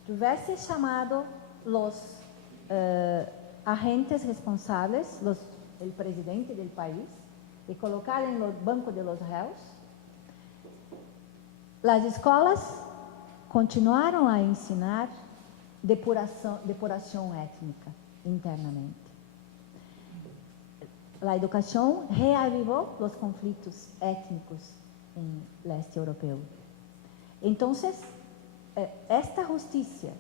tuviese llamado los agentes responsables, el presidente del país, y colocar en los bancos de los réus, las escolas continuaram a ensinar depuração étnica. internamente. La educación reavivó los conflictos étnicos en el este europeo. Entonces, esta justicia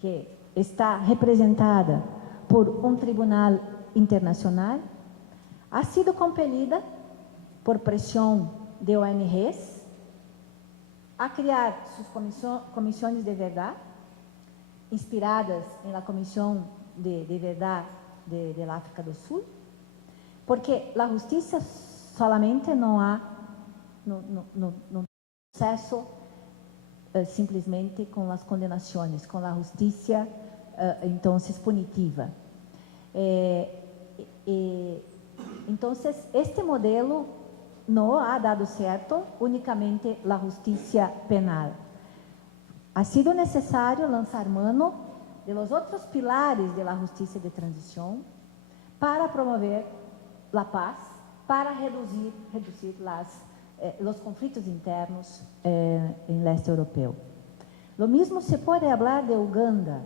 que está representada por un tribunal internacional ha sido compelida por presión de ONGs a criar sus comisiones de verdad, inspiradas en la Comisión de Verdad del África del Sur, porque la justicia solamente no proceso simplesmente com as condenações, com a justiça então punitiva. Então, este modelo não ha dado certo unicamente a justiça penal. Ha sido necessário lançar mano de los outros pilares da justiça de transição para promover a paz, para reduzir los conflitos internos en el este europeo. Lo mismo se puede hablar de Uganda.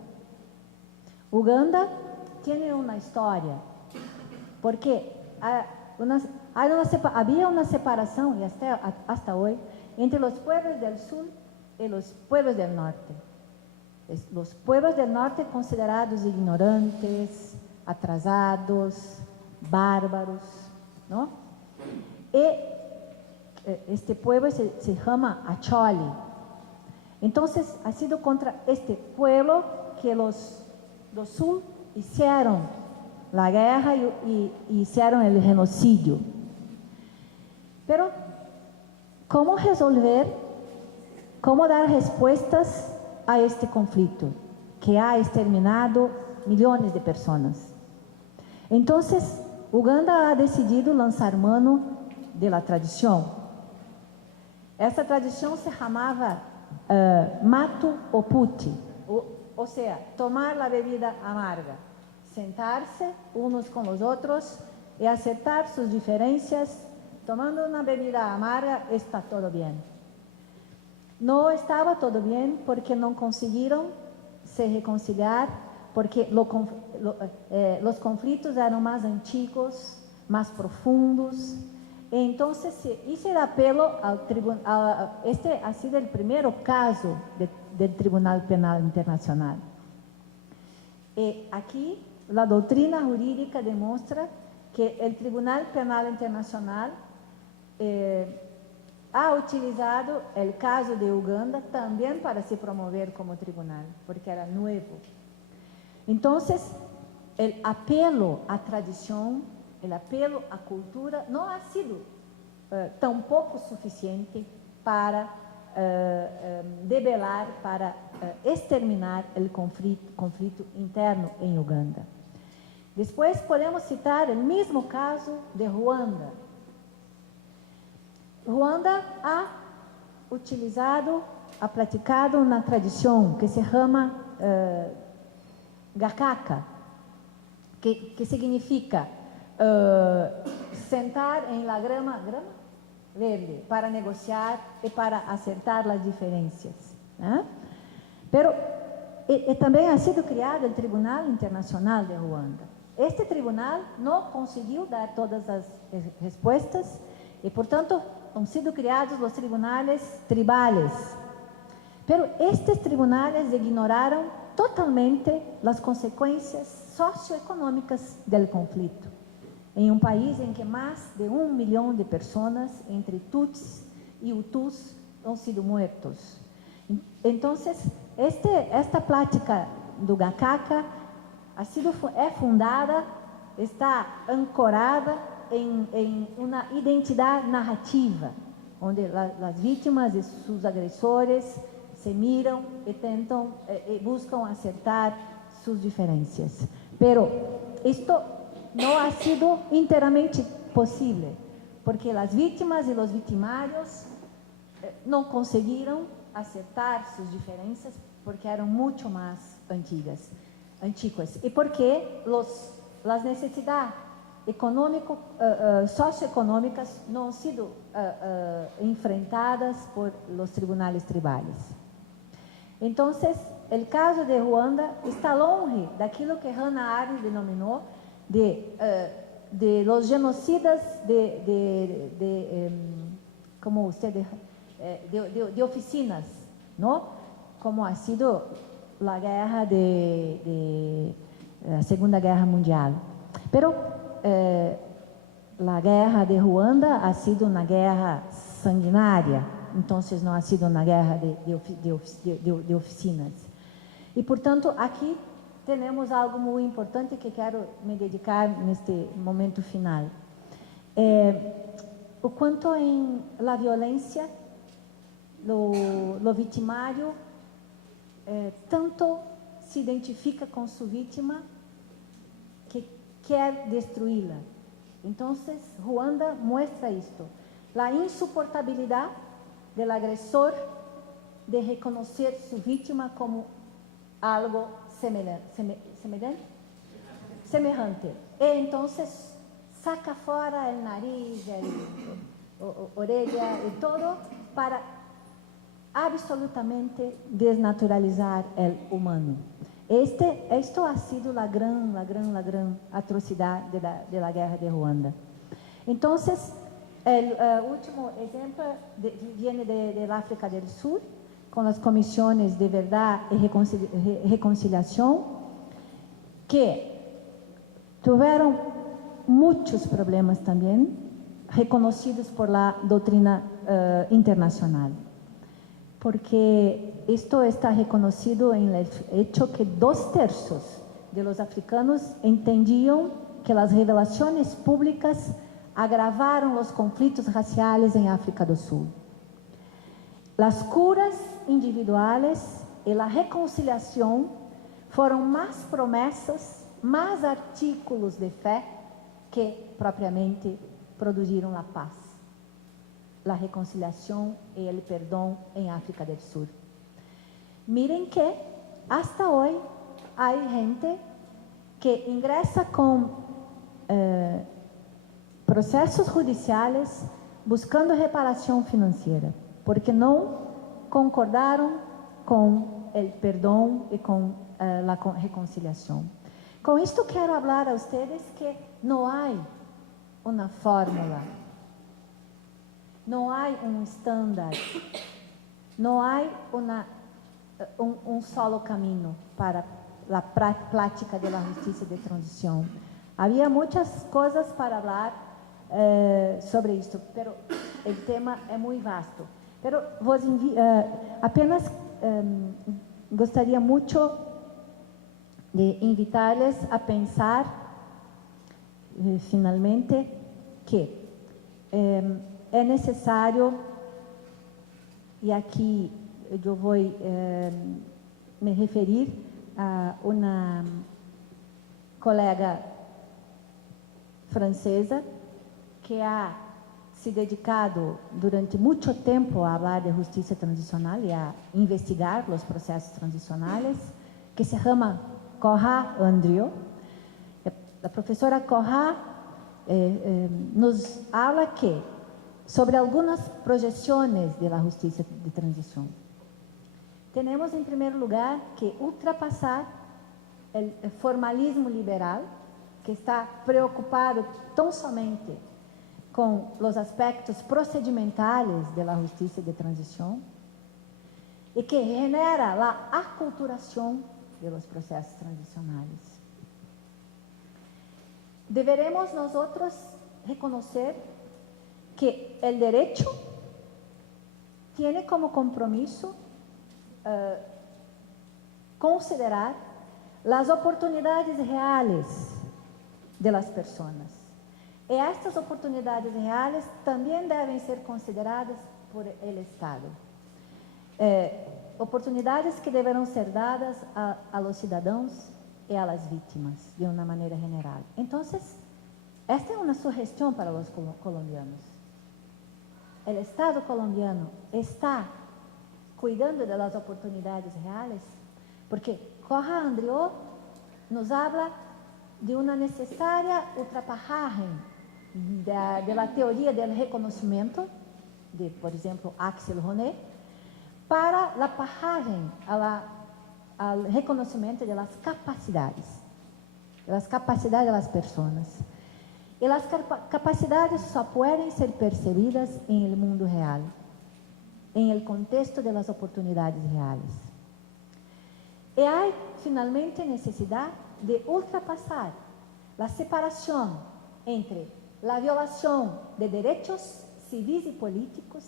Uganda tiene una historia, porque había una separación, y hasta hoy, entre los pueblos del sur y los pueblos del norte. Los pueblos del norte considerados ignorantes, atrasados, bárbaros, ¿no? Y este pueblo se llama Acholi. Entonces, ha sido contra este pueblo que los sur hicieron la guerra y hicieron el genocidio. Pero, ¿cómo resolver, cómo dar respuestas a este conflicto que ha exterminado millones de personas? Entonces, Uganda ha decidido lançar mano de la tradición. Essa tradição se chamava mato o puti, ou seja, tomar a bebida amarga, sentar-se uns com os outros e acertar suas diferenças, tomando uma bebida amarga, está todo bem. Não estava todo bem porque não conseguiram se reconciliar, porque os conflitos eram mais antigos, mais profundos. Entonces se hizo el apelo al tribunal. Este ha sido el primer caso del Tribunal Penal Internacional. Aquí la doctrina jurídica demuestra que el Tribunal Penal Internacional ha utilizado el caso de Uganda también para se promover como tribunal, porque era nuevo. Entonces, el apelo a tradición, el apelo à cultura não ha sido tampouco suficiente para debelar, para exterminar o conflito interno em Uganda. Depois podemos citar o mesmo caso de Ruanda. Ruanda ha praticado uma tradição que se chama Gakaka, que significa sentar em la grama verde para negociar e para acertar as diferenças. Pero também ha sido criado o Tribunal Internacional de Ruanda. Este tribunal não conseguiu dar todas as respostas e, portanto, han sido criados os tribunales tribales. Pero estes tribunales ignoraram totalmente as consequências socioeconômicas do conflito. Em um país em que mais de 1 milhão de pessoas, entre Tutsis e Hutus, han sido mortos. Então, esta prática do Gakaka é fundada, está ancorada em uma identidade narrativa, onde as vítimas e seus agressores se miram e tentam e buscam acertar suas diferenças. Pero isto não ha sido inteiramente possível, porque as vítimas e os vitimários não conseguiram acertar suas diferenças porque eram muito mais antigas, e porque as necessidades socioeconômicas não han sido enfrentadas por los tribunales tribales. Então, o caso de Ruanda está longe daquilo que Hannah Arendt denominou de los genocidas como usted de oficinas, ¿no? Como ha sido la guerra de la Segunda Guerra Mundial. Pero la guerra de Ruanda ha sido una guerra sanguinária, então não ha sido uma guerra de oficinas. E, portanto, aqui temos algo muito importante que quero me dedicar neste momento final. O quanto em la violência, lo vitimário, tanto se identifica com sua vítima que quer destruí-la. Então, Ruanda mostra isto, a insuportabilidade do agressor de reconhecer sua vítima como algo semejante. E então saca fora o nariz, a orelha e todo para absolutamente desnaturalizar o humano. Esto ha sido la gran atrocidade da guerra de Ruanda. Então, o último exemplo viene de África do Sul, com as comissões de verdade e reconciliação, que tiveram muitos problemas também, reconhecidos por la doutrina internacional. Porque isto está reconhecido em el hecho que 2/3 de los africanos entendiam que as revelações públicas agravaram os conflitos raciais em África do Sul. As curas individuais e a reconciliação foram mais promessas, mais artículos de fé que propriamente produziram a paz, a reconciliação e o perdão em África do Sul. Miren que hasta hoje há gente que ingressa com processos judiciais buscando reparação financeira, porque não concordaram com o perdão e com a reconciliação. Com isto quero falar a vocês que não há uma fórmula, não há estándar, não há solo caminho para a prática da justiça de transição. Havia muitas coisas para falar sobre isto, mas o tema é muito vasto. Pero apenas gostaria muito de invitar-les a pensar, finalmente, que é necessário, e aqui eu vou me referir a uma colega francesa que ha se dedicado durante muito tempo a falar de justiça transicional e a investigar os processos transicionais, que se chama Cora Andriot. A professora Cora nos fala que sobre algumas projeções da justiça de transição. Temos, em primeiro lugar, que ultrapassar o formalismo liberal, que está preocupado tão somente com os aspectos procedimentales da justiça de transição e que genera a aculturação dos processos transicionais. Deveremos nós reconhecer que o direito tem como compromisso considerar as oportunidades reais de las pessoas. E estas oportunidades reais também devem ser consideradas por el Estado. Oportunidades que deverão ser dadas a los cidadãos e a las vítimas, de uma maneira general. Então, esta é uma sugestão para os colombianos. O Estado colombiano está cuidando das oportunidades reais, porque Cora Andriot nos habla de uma necessária ultrapassagem da teoria do reconhecimento, de, por exemplo, Axel Honneth, para a passagem al reconocimiento de las capacidades de las personas. Y las capacidades só pueden ser percibidas en el mundo real, en el contexto de las oportunidades reales. Y hay finalmente necesidad de ultrapasar la separación entre la violación de derechos civis y políticos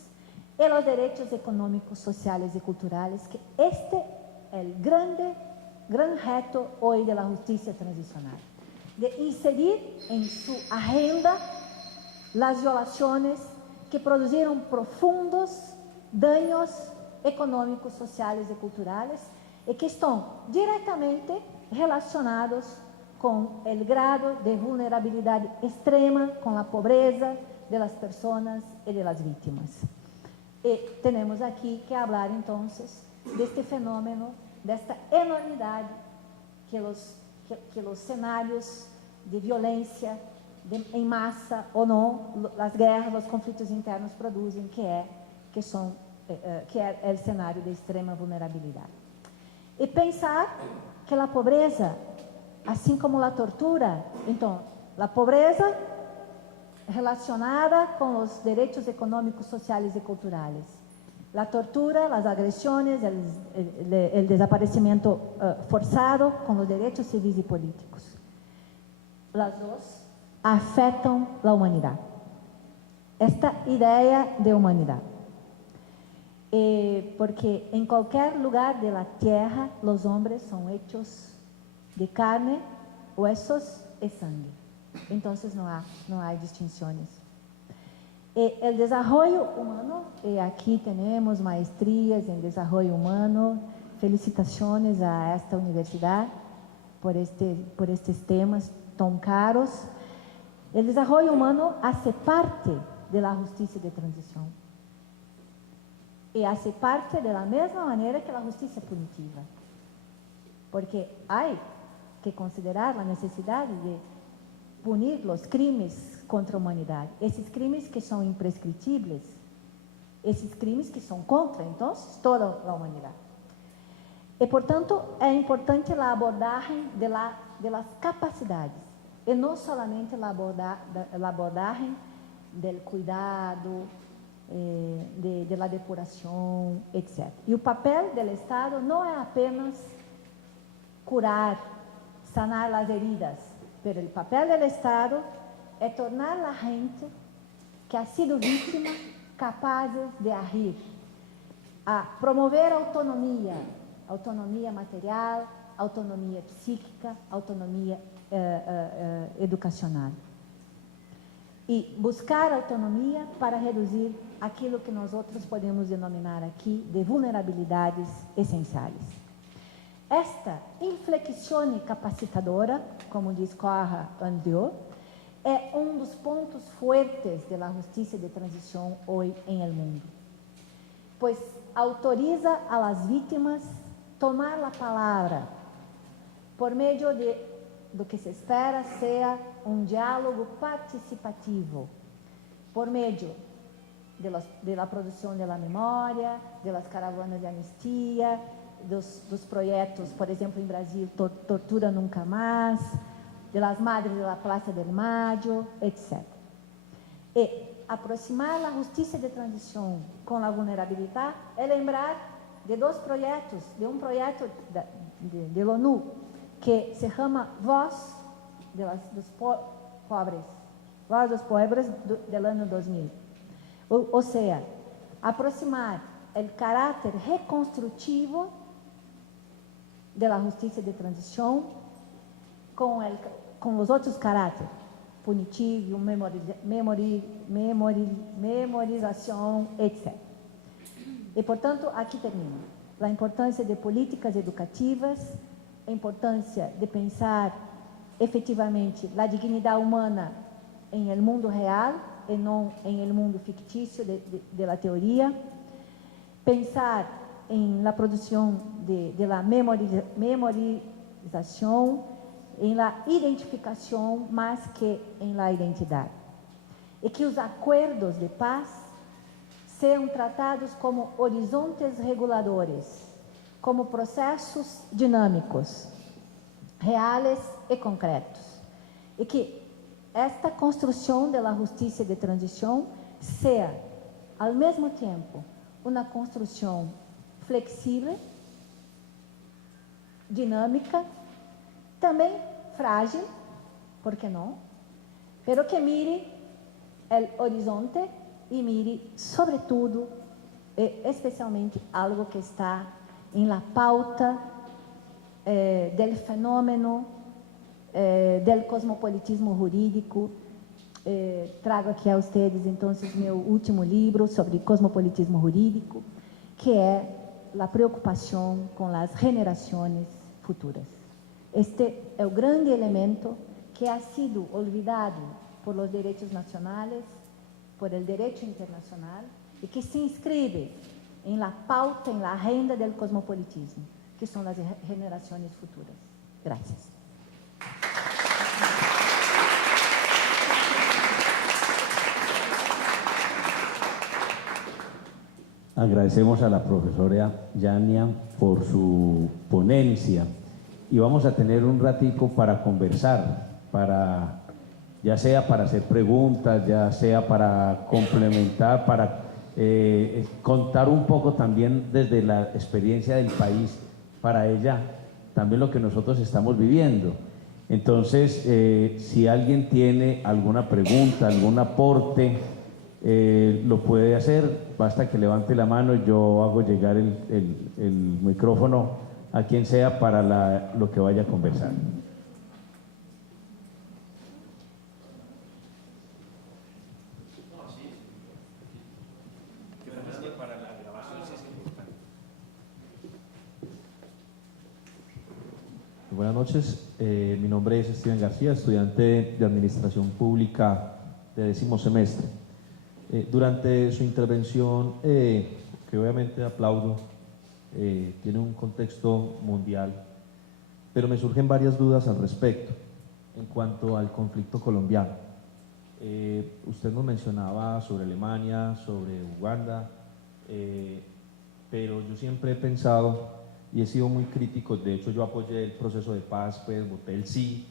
y los derechos económicos, sociales y culturales, que este es el gran reto hoy de la justicia transicional, de inserir en su agenda las violaciones que produjeron profundos daños económicos, sociales y culturales y que están directamente relacionados con el grado de vulnerabilidad extrema, con la pobreza de las personas y de las víctimas. Y tenemos aquí que hablar entonces de este fenómeno, de esta enormidad que los escenarios de violencia en masa o no, las guerras, los conflictos internos producen, que é o cenário de extrema vulnerabilidade. E pensar que a pobreza, assim como a tortura, então, a pobreza relacionada com os direitos econômicos, sociais e culturais, a tortura, as agressões, o desaparecimento forzado com os direitos civis e políticos. As duas afetam a humanidade. Esta ideia de humanidade. Porque em qualquer lugar da terra, os homens são hechos de carne, huesos e sangue. Então, não há distinções. O desenvolvimento humano, e aqui temos maestrias em desenvolvimento humano. Felicitações a esta universidade por estes temas tão caros. O desenvolvimento humano hace parte da justiça de transição. E hace parte da mesma maneira que a justiça punitiva. Porque há que considerar a necessidade de punir os crimes contra a humanidade. Esses crimes que são imprescritíveis, esses crimes que são contra, então, toda a humanidade. E, portanto, é importante a abordagem das capacidades, e não somente a abordagem do cuidado, de la depuração, etc. E o papel do Estado não é apenas curar, sanar as heridas, mas o papel do Estado é tornar a gente que ha sido vítima capazes de agir, a promover autonomia material, autonomia psíquica, autonomia educacional. E buscar autonomia para reduzir aquilo que nós outros podemos denominar aqui de vulnerabilidades essenciais. Esta inflexão capacitadora, como diz Cora Andrieu, é dos pontos fortes da justiça de transição hoje em el mundo, pois autoriza a las vítimas tomar a palavra por meio do que se espera seja diálogo participativo, por meio da produção da memória, das caravanas de anistia, dos projetos, por exemplo, em Brasil, Tortura Nunca Mais, das Madres da Praça del Mayo, etc. E aproximar a justiça de transição com a vulnerabilidade é lembrar de dois projetos, de projeto de ONU, que se chama Voz dos Pobres, Voz dos Pobres do ano 2000. Ou seja, aproximar o caráter reconstrutivo da justiça de transição com os outros caráteres, punitivo, memorização, etc. E, portanto, aqui termino. A importância de políticas educativas, a importância de pensar efetivamente a dignidade humana em el mundo real e não em el mundo fictício de la teoria, pensar em la produção de la memorização, em la identificação mais que em la identidade. E que os acordos de paz sejam tratados como horizontes reguladores como processos dinâmicos, reales e concretos. E que esta construção da justiça de transição seja, ao mesmo tempo, uma construção flexível, dinâmica, também frágil, por que não? Pero que mire o horizonte e mire, sobretudo, e especialmente, algo que está em la pauta del fenômeno del cosmopolitismo jurídico. Trago aqui a vocês, então, meu último livro sobre cosmopolitismo jurídico, que é a preocupação com as gerações futuras. Este é o grande elemento que ha sido olvidado por los direitos nacionais, por el direito internacional, e que se inscreve em la pauta, em la agenda del cosmopolitismo, que são as gerações futuras. Gracias. Agradecemos a la profesora Yania por su ponencia y vamos a tener un ratico para conversar, ya sea para hacer preguntas, ya sea para complementar, para contar un poco también desde la experiencia del país para ella, también lo que nosotros estamos viviendo. Entonces, si alguien tiene alguna pregunta, algún aporte, lo puede hacer, basta que levante la mano y yo hago llegar el micrófono a quien sea para lo que vaya a conversar. Buenas noches, mi nombre es Steven García, estudiante de Administración Pública de 10º semestre. Durante su intervención, que obviamente aplaudo, tiene un contexto mundial, pero me surgen varias dudas al respecto en cuanto al conflicto colombiano. Usted nos mencionaba sobre Alemania, sobre Uganda, pero yo siempre he pensado y he sido muy crítico. De hecho, yo apoyé el proceso de paz, pues voté el sí,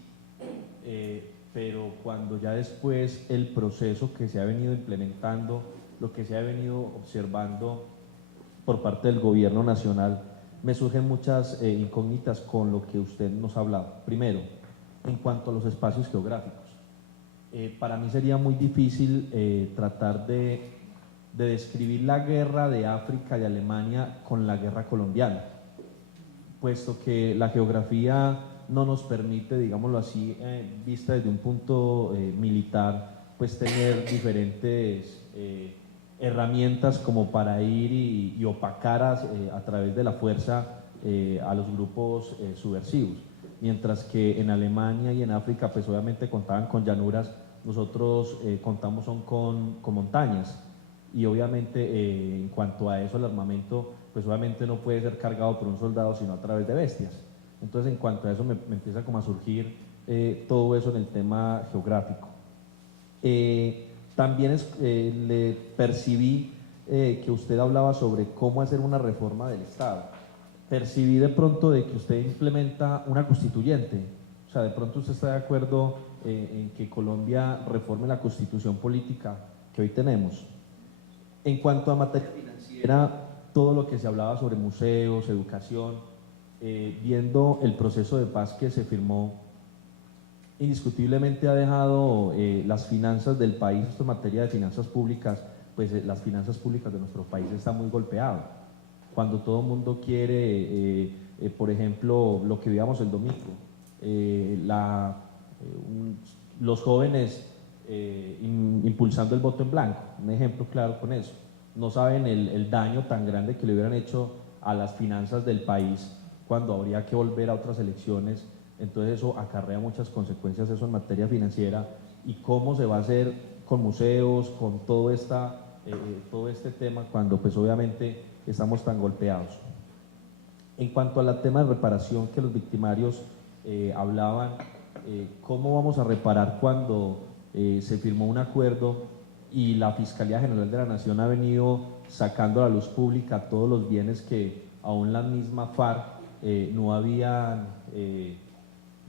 pero cuando ya después el proceso que se ha venido implementando, lo que se ha venido observando por parte del gobierno nacional, me surgen muchas incógnitas con lo que usted nos ha hablado. Primero, en cuanto a los espacios geográficos, para mí sería muy difícil tratar de describir la guerra de África y Alemania con la guerra colombiana, puesto que la geografía no nos permite, digámoslo así, vista desde un punto militar, pues tener diferentes herramientas como para ir y opacar a través de la fuerza a los grupos subversivos. Mientras que en Alemania y en África, pues obviamente contaban con llanuras, nosotros contamos con montañas. Y obviamente en cuanto a eso, el armamento, pues obviamente no puede ser cargado por un soldado, sino a través de bestias. Entonces, en cuanto a eso, me empieza como a surgir todo eso en el tema geográfico. También le percibí que usted hablaba sobre cómo hacer una reforma del Estado. Percibí de pronto de que usted implementa una constituyente. O sea, de pronto usted está de acuerdo en que Colombia reforme la constitución política que hoy tenemos. En cuanto a materia financiera, todo lo que se hablaba sobre museos, educación, viendo el proceso de paz que se firmó, indiscutiblemente ha dejado las finanzas del país, esto en materia de finanzas públicas, pues las finanzas públicas de nuestro país están muy golpeadas. Cuando todo el mundo quiere, por ejemplo, lo que veíamos el domingo, los jóvenes impulsando el voto en blanco, un ejemplo claro con eso. No saben el daño tan grande que le hubieran hecho a las finanzas del país cuando habría que volver a otras elecciones. Entonces eso acarrea muchas consecuencias, eso en materia financiera, y cómo se va a hacer con museos, con todo este tema, cuando pues obviamente estamos tan golpeados. En cuanto al tema de reparación que los victimarios hablaban, ¿cómo vamos a reparar cuando se firmó un acuerdo y la Fiscalía General de la Nación ha venido sacando a la luz pública todos los bienes que aún la misma FARC no habían,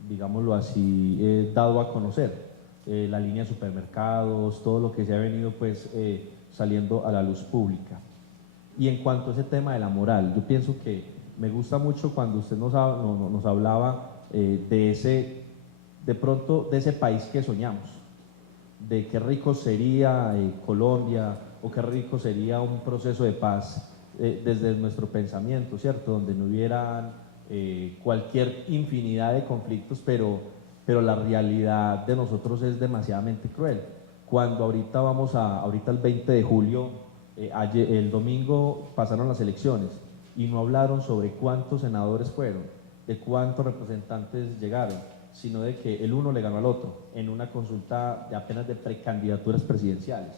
digámoslo así, dado a conocer. La línea de supermercados, todo lo que se ha venido pues saliendo a la luz pública. Y en cuanto a ese tema de la moral, yo pienso que me gusta mucho cuando usted nos hablaba de pronto de ese país que soñamos, de qué rico sería Colombia o qué rico sería un proceso de paz desde nuestro pensamiento, ¿cierto? Donde no hubiera cualquier infinidad de conflictos, pero la realidad de nosotros es demasiadamente cruel. Cuando ahorita el 20 de julio, el domingo pasaron las elecciones y no hablaron sobre cuántos senadores fueron, de cuántos representantes llegaron, sino de que el uno le ganó al otro en una consulta de apenas de precandidaturas presidenciales.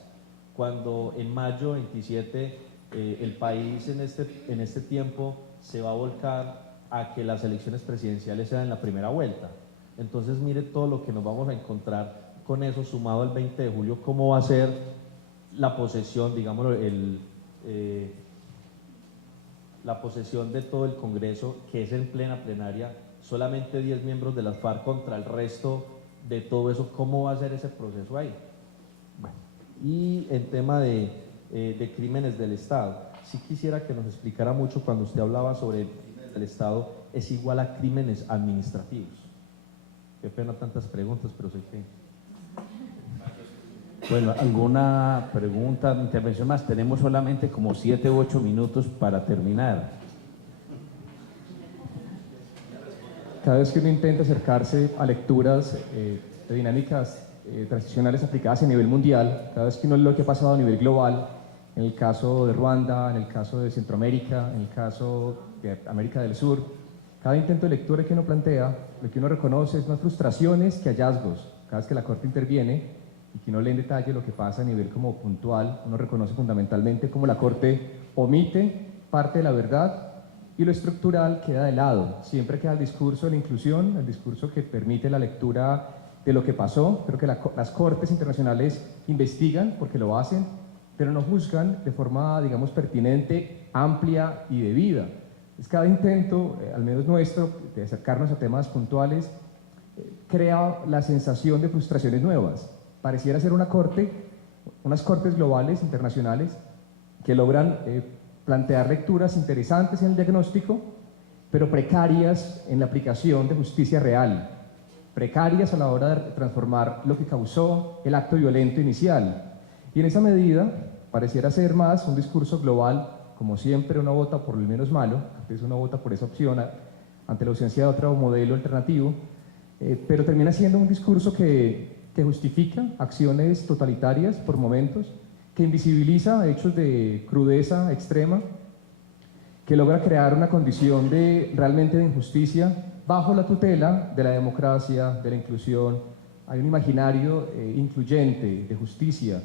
Cuando en mayo 27 el país en este tiempo se va a volcar a que las elecciones presidenciales sean en la primera vuelta. Entonces mire todo lo que nos vamos a encontrar con eso sumado al 20 de julio, cómo va a ser la posesión, digámoslo, la posesión de todo el Congreso, que es en plena plenaria, solamente 10 miembros de las FARC contra el resto de todo eso, ¿cómo va a ser ese proceso ahí? Bueno, y en tema de crímenes del Estado, sí quisiera que nos explicara mucho cuando usted hablaba sobre crímenes del Estado, es igual a crímenes administrativos. Qué pena tantas preguntas, pero sé que... Bueno, ¿alguna pregunta, intervención más? Tenemos solamente como 7 u 8 minutos para terminar. Cada vez que uno intenta acercarse a lecturas de dinámicas transicionales aplicadas a nivel mundial, cada vez que uno lee lo que ha pasado a nivel global, en el caso de Ruanda, en el caso de Centroamérica, en el caso de América del Sur, cada intento de lectura que uno plantea, lo que uno reconoce es más frustraciones que hallazgos. Cada vez que la Corte interviene y que uno lee en detalle lo que pasa a nivel como puntual, uno reconoce fundamentalmente cómo la Corte omite parte de la verdad y lo estructural queda de lado. Siempre queda el discurso de la inclusión, el discurso que permite la lectura de lo que pasó. Creo que las Cortes internacionales investigan porque lo hacen, pero no juzgan de forma, digamos, pertinente, amplia y debida. Es cada intento, al menos nuestro, de acercarnos a temas puntuales, crea la sensación de frustraciones nuevas. Pareciera ser unas cortes globales, internacionales, que logran plantear lecturas interesantes en el diagnóstico, pero precarias en la aplicación de justicia real, precarias a la hora de transformar lo que causó el acto violento inicial. Y en esa medida, pareciera ser más un discurso global. Como siempre, uno vota por el menos malo, entonces uno vota por esa opción ante la ausencia de otro modelo alternativo, pero termina siendo un discurso que justifica acciones totalitarias por momentos, que invisibiliza hechos de crudeza extrema, que logra crear una condición realmente de injusticia bajo la tutela de la democracia, de la inclusión. Hay un imaginario incluyente, de justicia,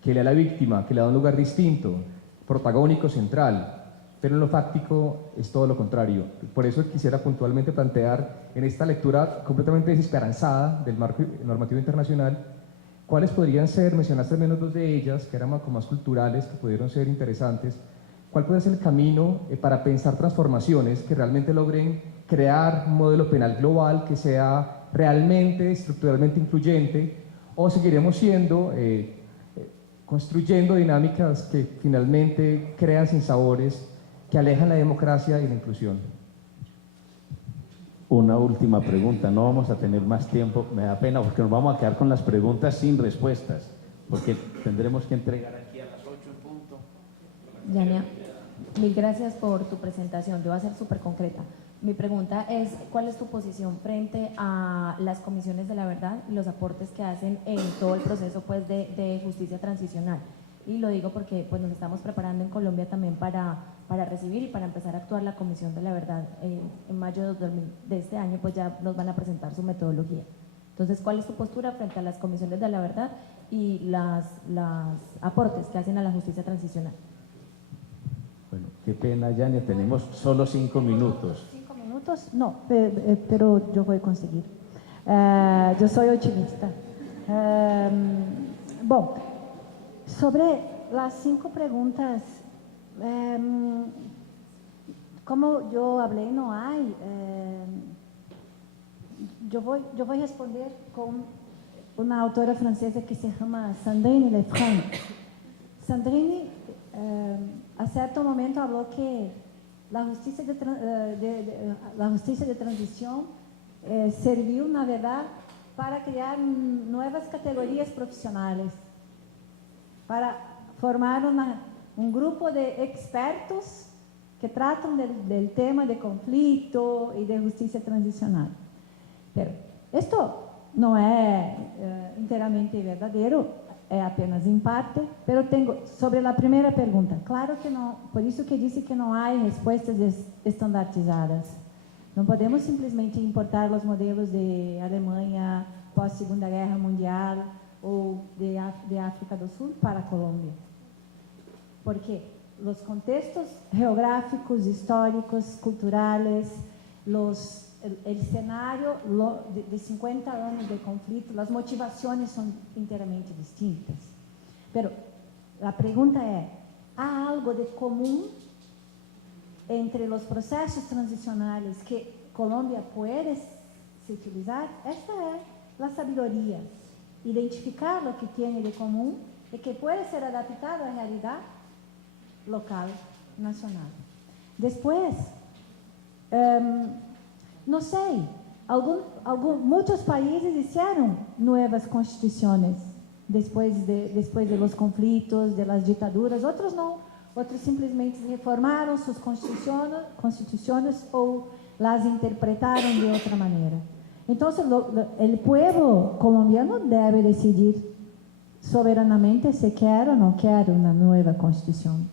que le da a la víctima, que le da un lugar distinto, protagónico, central, pero en lo fáctico es todo lo contrario. Por eso quisiera puntualmente plantear en esta lectura completamente desesperanzada del marco normativo internacional, cuáles podrían ser, mencionaste al menos dos de ellas, que eran más culturales, que pudieron ser interesantes, cuál puede ser el camino para pensar transformaciones que realmente logren crear un modelo penal global que sea realmente, estructuralmente incluyente, o seguiremos construyendo dinámicas que finalmente crean sinsabores, que alejan la democracia y la inclusión. Una última pregunta, no vamos a tener más tiempo, me da pena porque nos vamos a quedar con las preguntas sin respuestas, porque tendremos que entregar aquí a las 8 en punto. Yania, mil gracias por tu presentación, yo voy a ser súper concreta. Mi pregunta es, ¿cuál es tu posición frente a las comisiones de la verdad y los aportes que hacen en todo el proceso pues, de justicia transicional? Y lo digo porque pues, nos estamos preparando en Colombia también para recibir y para empezar a actuar la Comisión de la Verdad. En mayo de este año pues ya nos van a presentar su metodología. Entonces, ¿cuál es tu postura frente a las comisiones de la verdad y los aportes que hacen a la justicia transicional? Bueno, qué pena, Yania, tenemos solo 5 minutos. ¿5 minutos? No, pero yo voy a conseguir. Yo soy optimista. Bom, sobre las 5 preguntas, como yo hablé, no hay. Yo voy a responder con una autora francesa que se llama Sandrine Lefranc. Sandrine, a cierto momento, habló que la justicia de transición serviu, na verdade, para criar novas categorias profissionais, para formar um grupo de expertos que tratam del tema de conflito e de justiça transicional. Pero esto não é inteiramente verdadeiro, é apenas em parte, pero tenho, sobre a primeira pergunta, claro que não, por isso que disse que não há respostas estandartizadas. Não podemos simplesmente importar os modelos de Alemanha pós-Segunda Guerra Mundial ou de África do Sul para a Colômbia. Porque os contextos geográficos, históricos, culturais, o cenário de 50 anos de conflito, as motivações são inteiramente distintas. Pero a pergunta é: há algo de comum entre os processos transicionais que Colômbia pode se utilizar? Esta é a sabedoria. Identificar o que tem de comum e que pode ser adaptado à realidade local, nacional. Depois, não sei, muitos países fizeram novas constituições depois de los conflitos, de las ditaduras, outros não. Outros simplesmente reformaram suas constituições ou las interpretaram de outra maneira. Então, o povo colombiano deve decidir soberanamente se quer ou não quer uma nova constituição.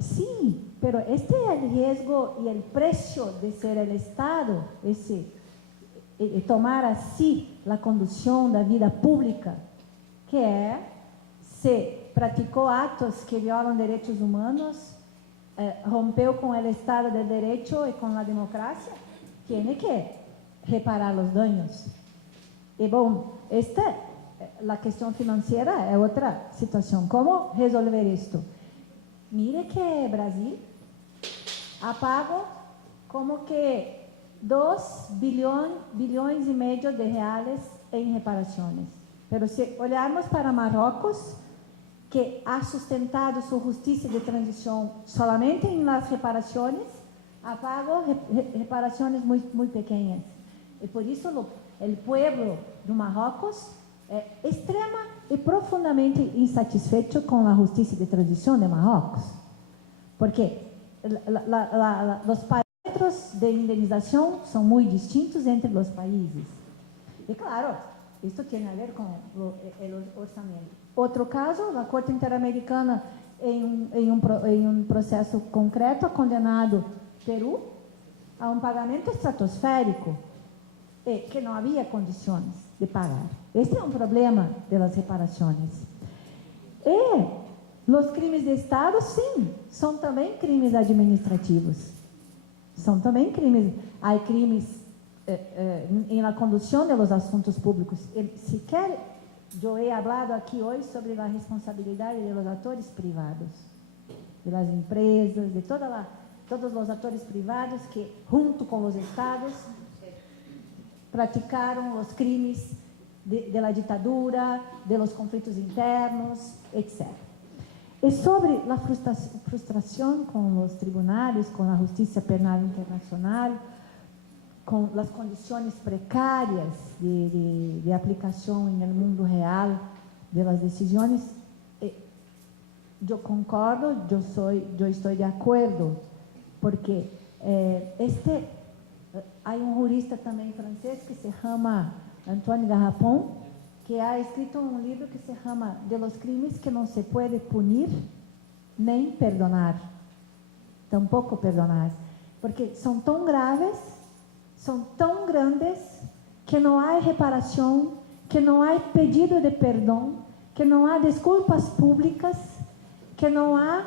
Sim, pero este é o risco e o preço de ser o Estado, e tomar a si a condução da vida pública, que é se praticou atos que violam direitos humanos, rompeu com o Estado de Direito e com a democracia, tem que reparar os danos. E bom, a questão financeira é outra situação. Como resolver isto? Mire que Brasil ha pago como que 2 bilhões e meio de reais em reparações. Mas se olharmos para Marrocos, que ha sustentado sua justiça de transição solamente em las reparações, ha pago reparações muito pequenas. E por isso o povo do Marrocos é extrema e profundamente insatisfeito com a justiça de transição de Marrocos. Porque os parâmetros de indenização são muito distintos entre os países. E claro, isso tem a ver com o orçamento. Outro caso, a Corte Interamericana, em um processo concreto, ha condenado Peru a um pagamento estratosférico e que não havia condições de pagar. Este é um problema das reparações. E os crimes de Estado, sim, são também crimes administrativos. São também crimes. Há crimes na condução dos assuntos públicos. Se quer, eu he hablado aqui hoje sobre a responsabilidade dos atores privados, das empresas, de todos os atores privados que, junto com os estados, praticaram os crimes da ditadura, dos conflitos internos, etc. E sobre a frustração com os tribunais, com a justiça penal internacional, com as condições precárias de aplicação no mundo real das decisões, eu concordo, eu estou de acordo, porque há um jurista também francês que se chama Antoine Garrapon, que ha escrito um livro que se chama De los crimes que não se pode punir nem perdonar, tampouco perdonar, porque são tão graves, são tão grandes, que não há reparação, que não há pedido de perdão, que não há desculpas públicas, que não há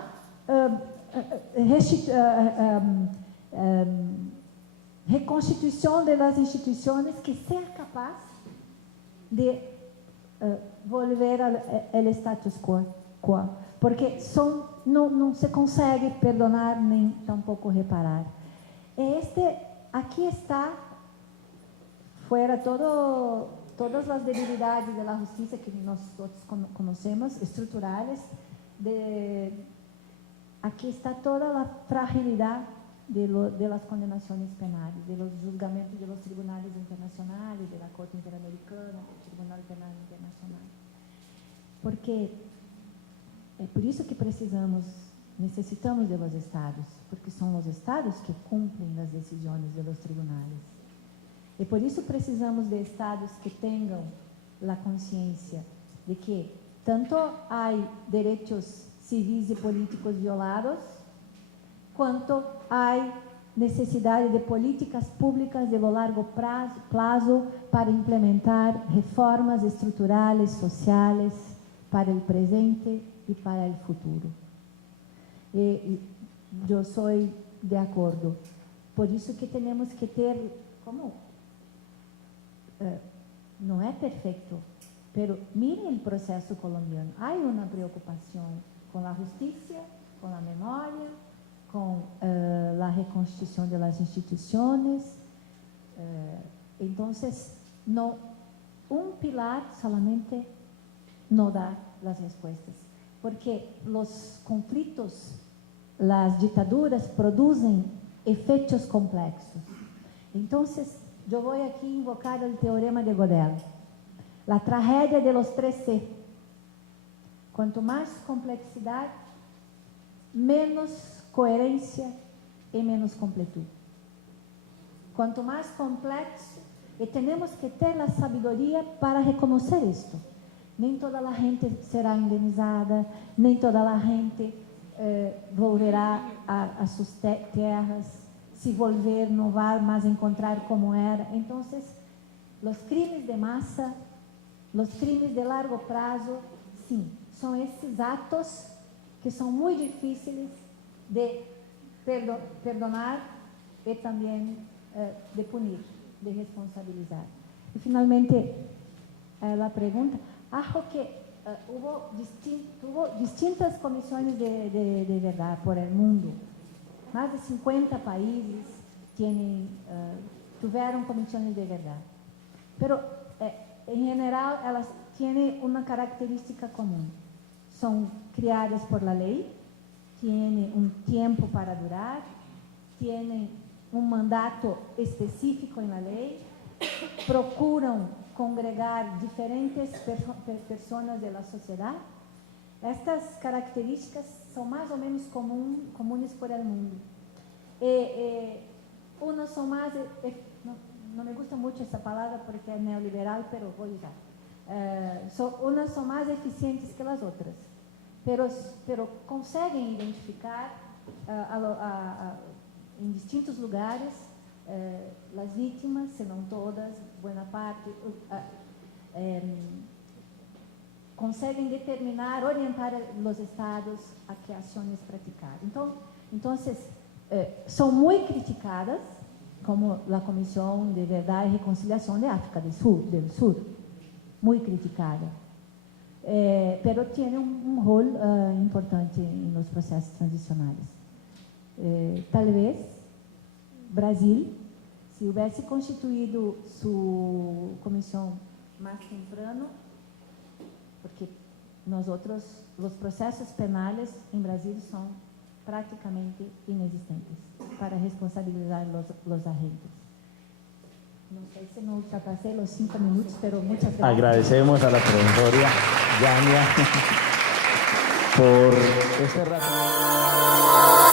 reconstituição das instituições que seja capaz de volver ao status quo. porque não se consegue perdonar nem tampouco reparar. Aqui está, fora todas as debilidades da justiça que nós todos conhecemos, estruturais, aqui está toda a fragilidade de las condenações penais, de los julgamentos de los tribunales internacionais, da Corte Interamericana, do Tribunal Penal Internacional. Porque é por isso que necessitamos de los estados, porque são os estados que cumprem as decisões de los tribunales. E por isso precisamos de estados que tenham a consciência de que tanto há direitos civis e políticos violados, quanto há necessidade de políticas públicas de largo prazo para implementar reformas estruturais, sociais, para o presente e para o futuro. E eu sou de acordo. Por isso que temos que ter, não é perfeito, mas mirem o processo colombiano. Há uma preocupação com a justiça, com a memória, com a reconstituição das instituições. Então, pilar solamente não dá as respostas, porque os conflitos, as ditaduras produzem efeitos complexos. Então, eu vou aqui invocar o teorema de Gödel, a tragédia de los 3C. Quanto mais complexidade, menos coerência e menos completude. Quanto mais complexo, e temos que ter a sabedoria para reconhecer isto. Nem toda a gente será indenizada, nem toda a gente volverá a suas terras. Se volver, não vai mais encontrar como era. Então, os crimes de massa, os crimes de largo prazo, sim, são esses atos que são muito difíceis de perdonar e também de punir, de responsabilizar. E, finalmente, a pergunta, acho que houve distintas comissões de verdade por el mundo. Mais de 50 países tiveram comissões de verdade. Mas, em geral, elas têm uma característica comum. São criadas por la lei, têm um tempo para durar, têm um mandato específico na lei, procuram congregar diferentes pessoas da sociedade. Estas características são mais ou menos comuns por el mundo. Unas são mais, não me gusta muito essa palavra porque é neoliberal, mas vou usar. Unas são mais eficientes que as outras, pero conseguem identificar em distintos lugares as vítimas, se não todas, boa parte, conseguem determinar, orientar os estados a que ações praticar. Então, são muito criticadas, como a Comissão de Verdade e Reconciliação de África do Sul, muito criticada. Pero tem um rol importante nos processos transicionais. Talvez Brasil, se houvesse constituído sua comissão mais temprano, porque os processos penais em Brasil são praticamente inexistentes para responsabilizar os agentes. Não sei se não ultrapassei os 5 minutos, mas muitas gracias. Agradecemos a la profesora Yania por este rato.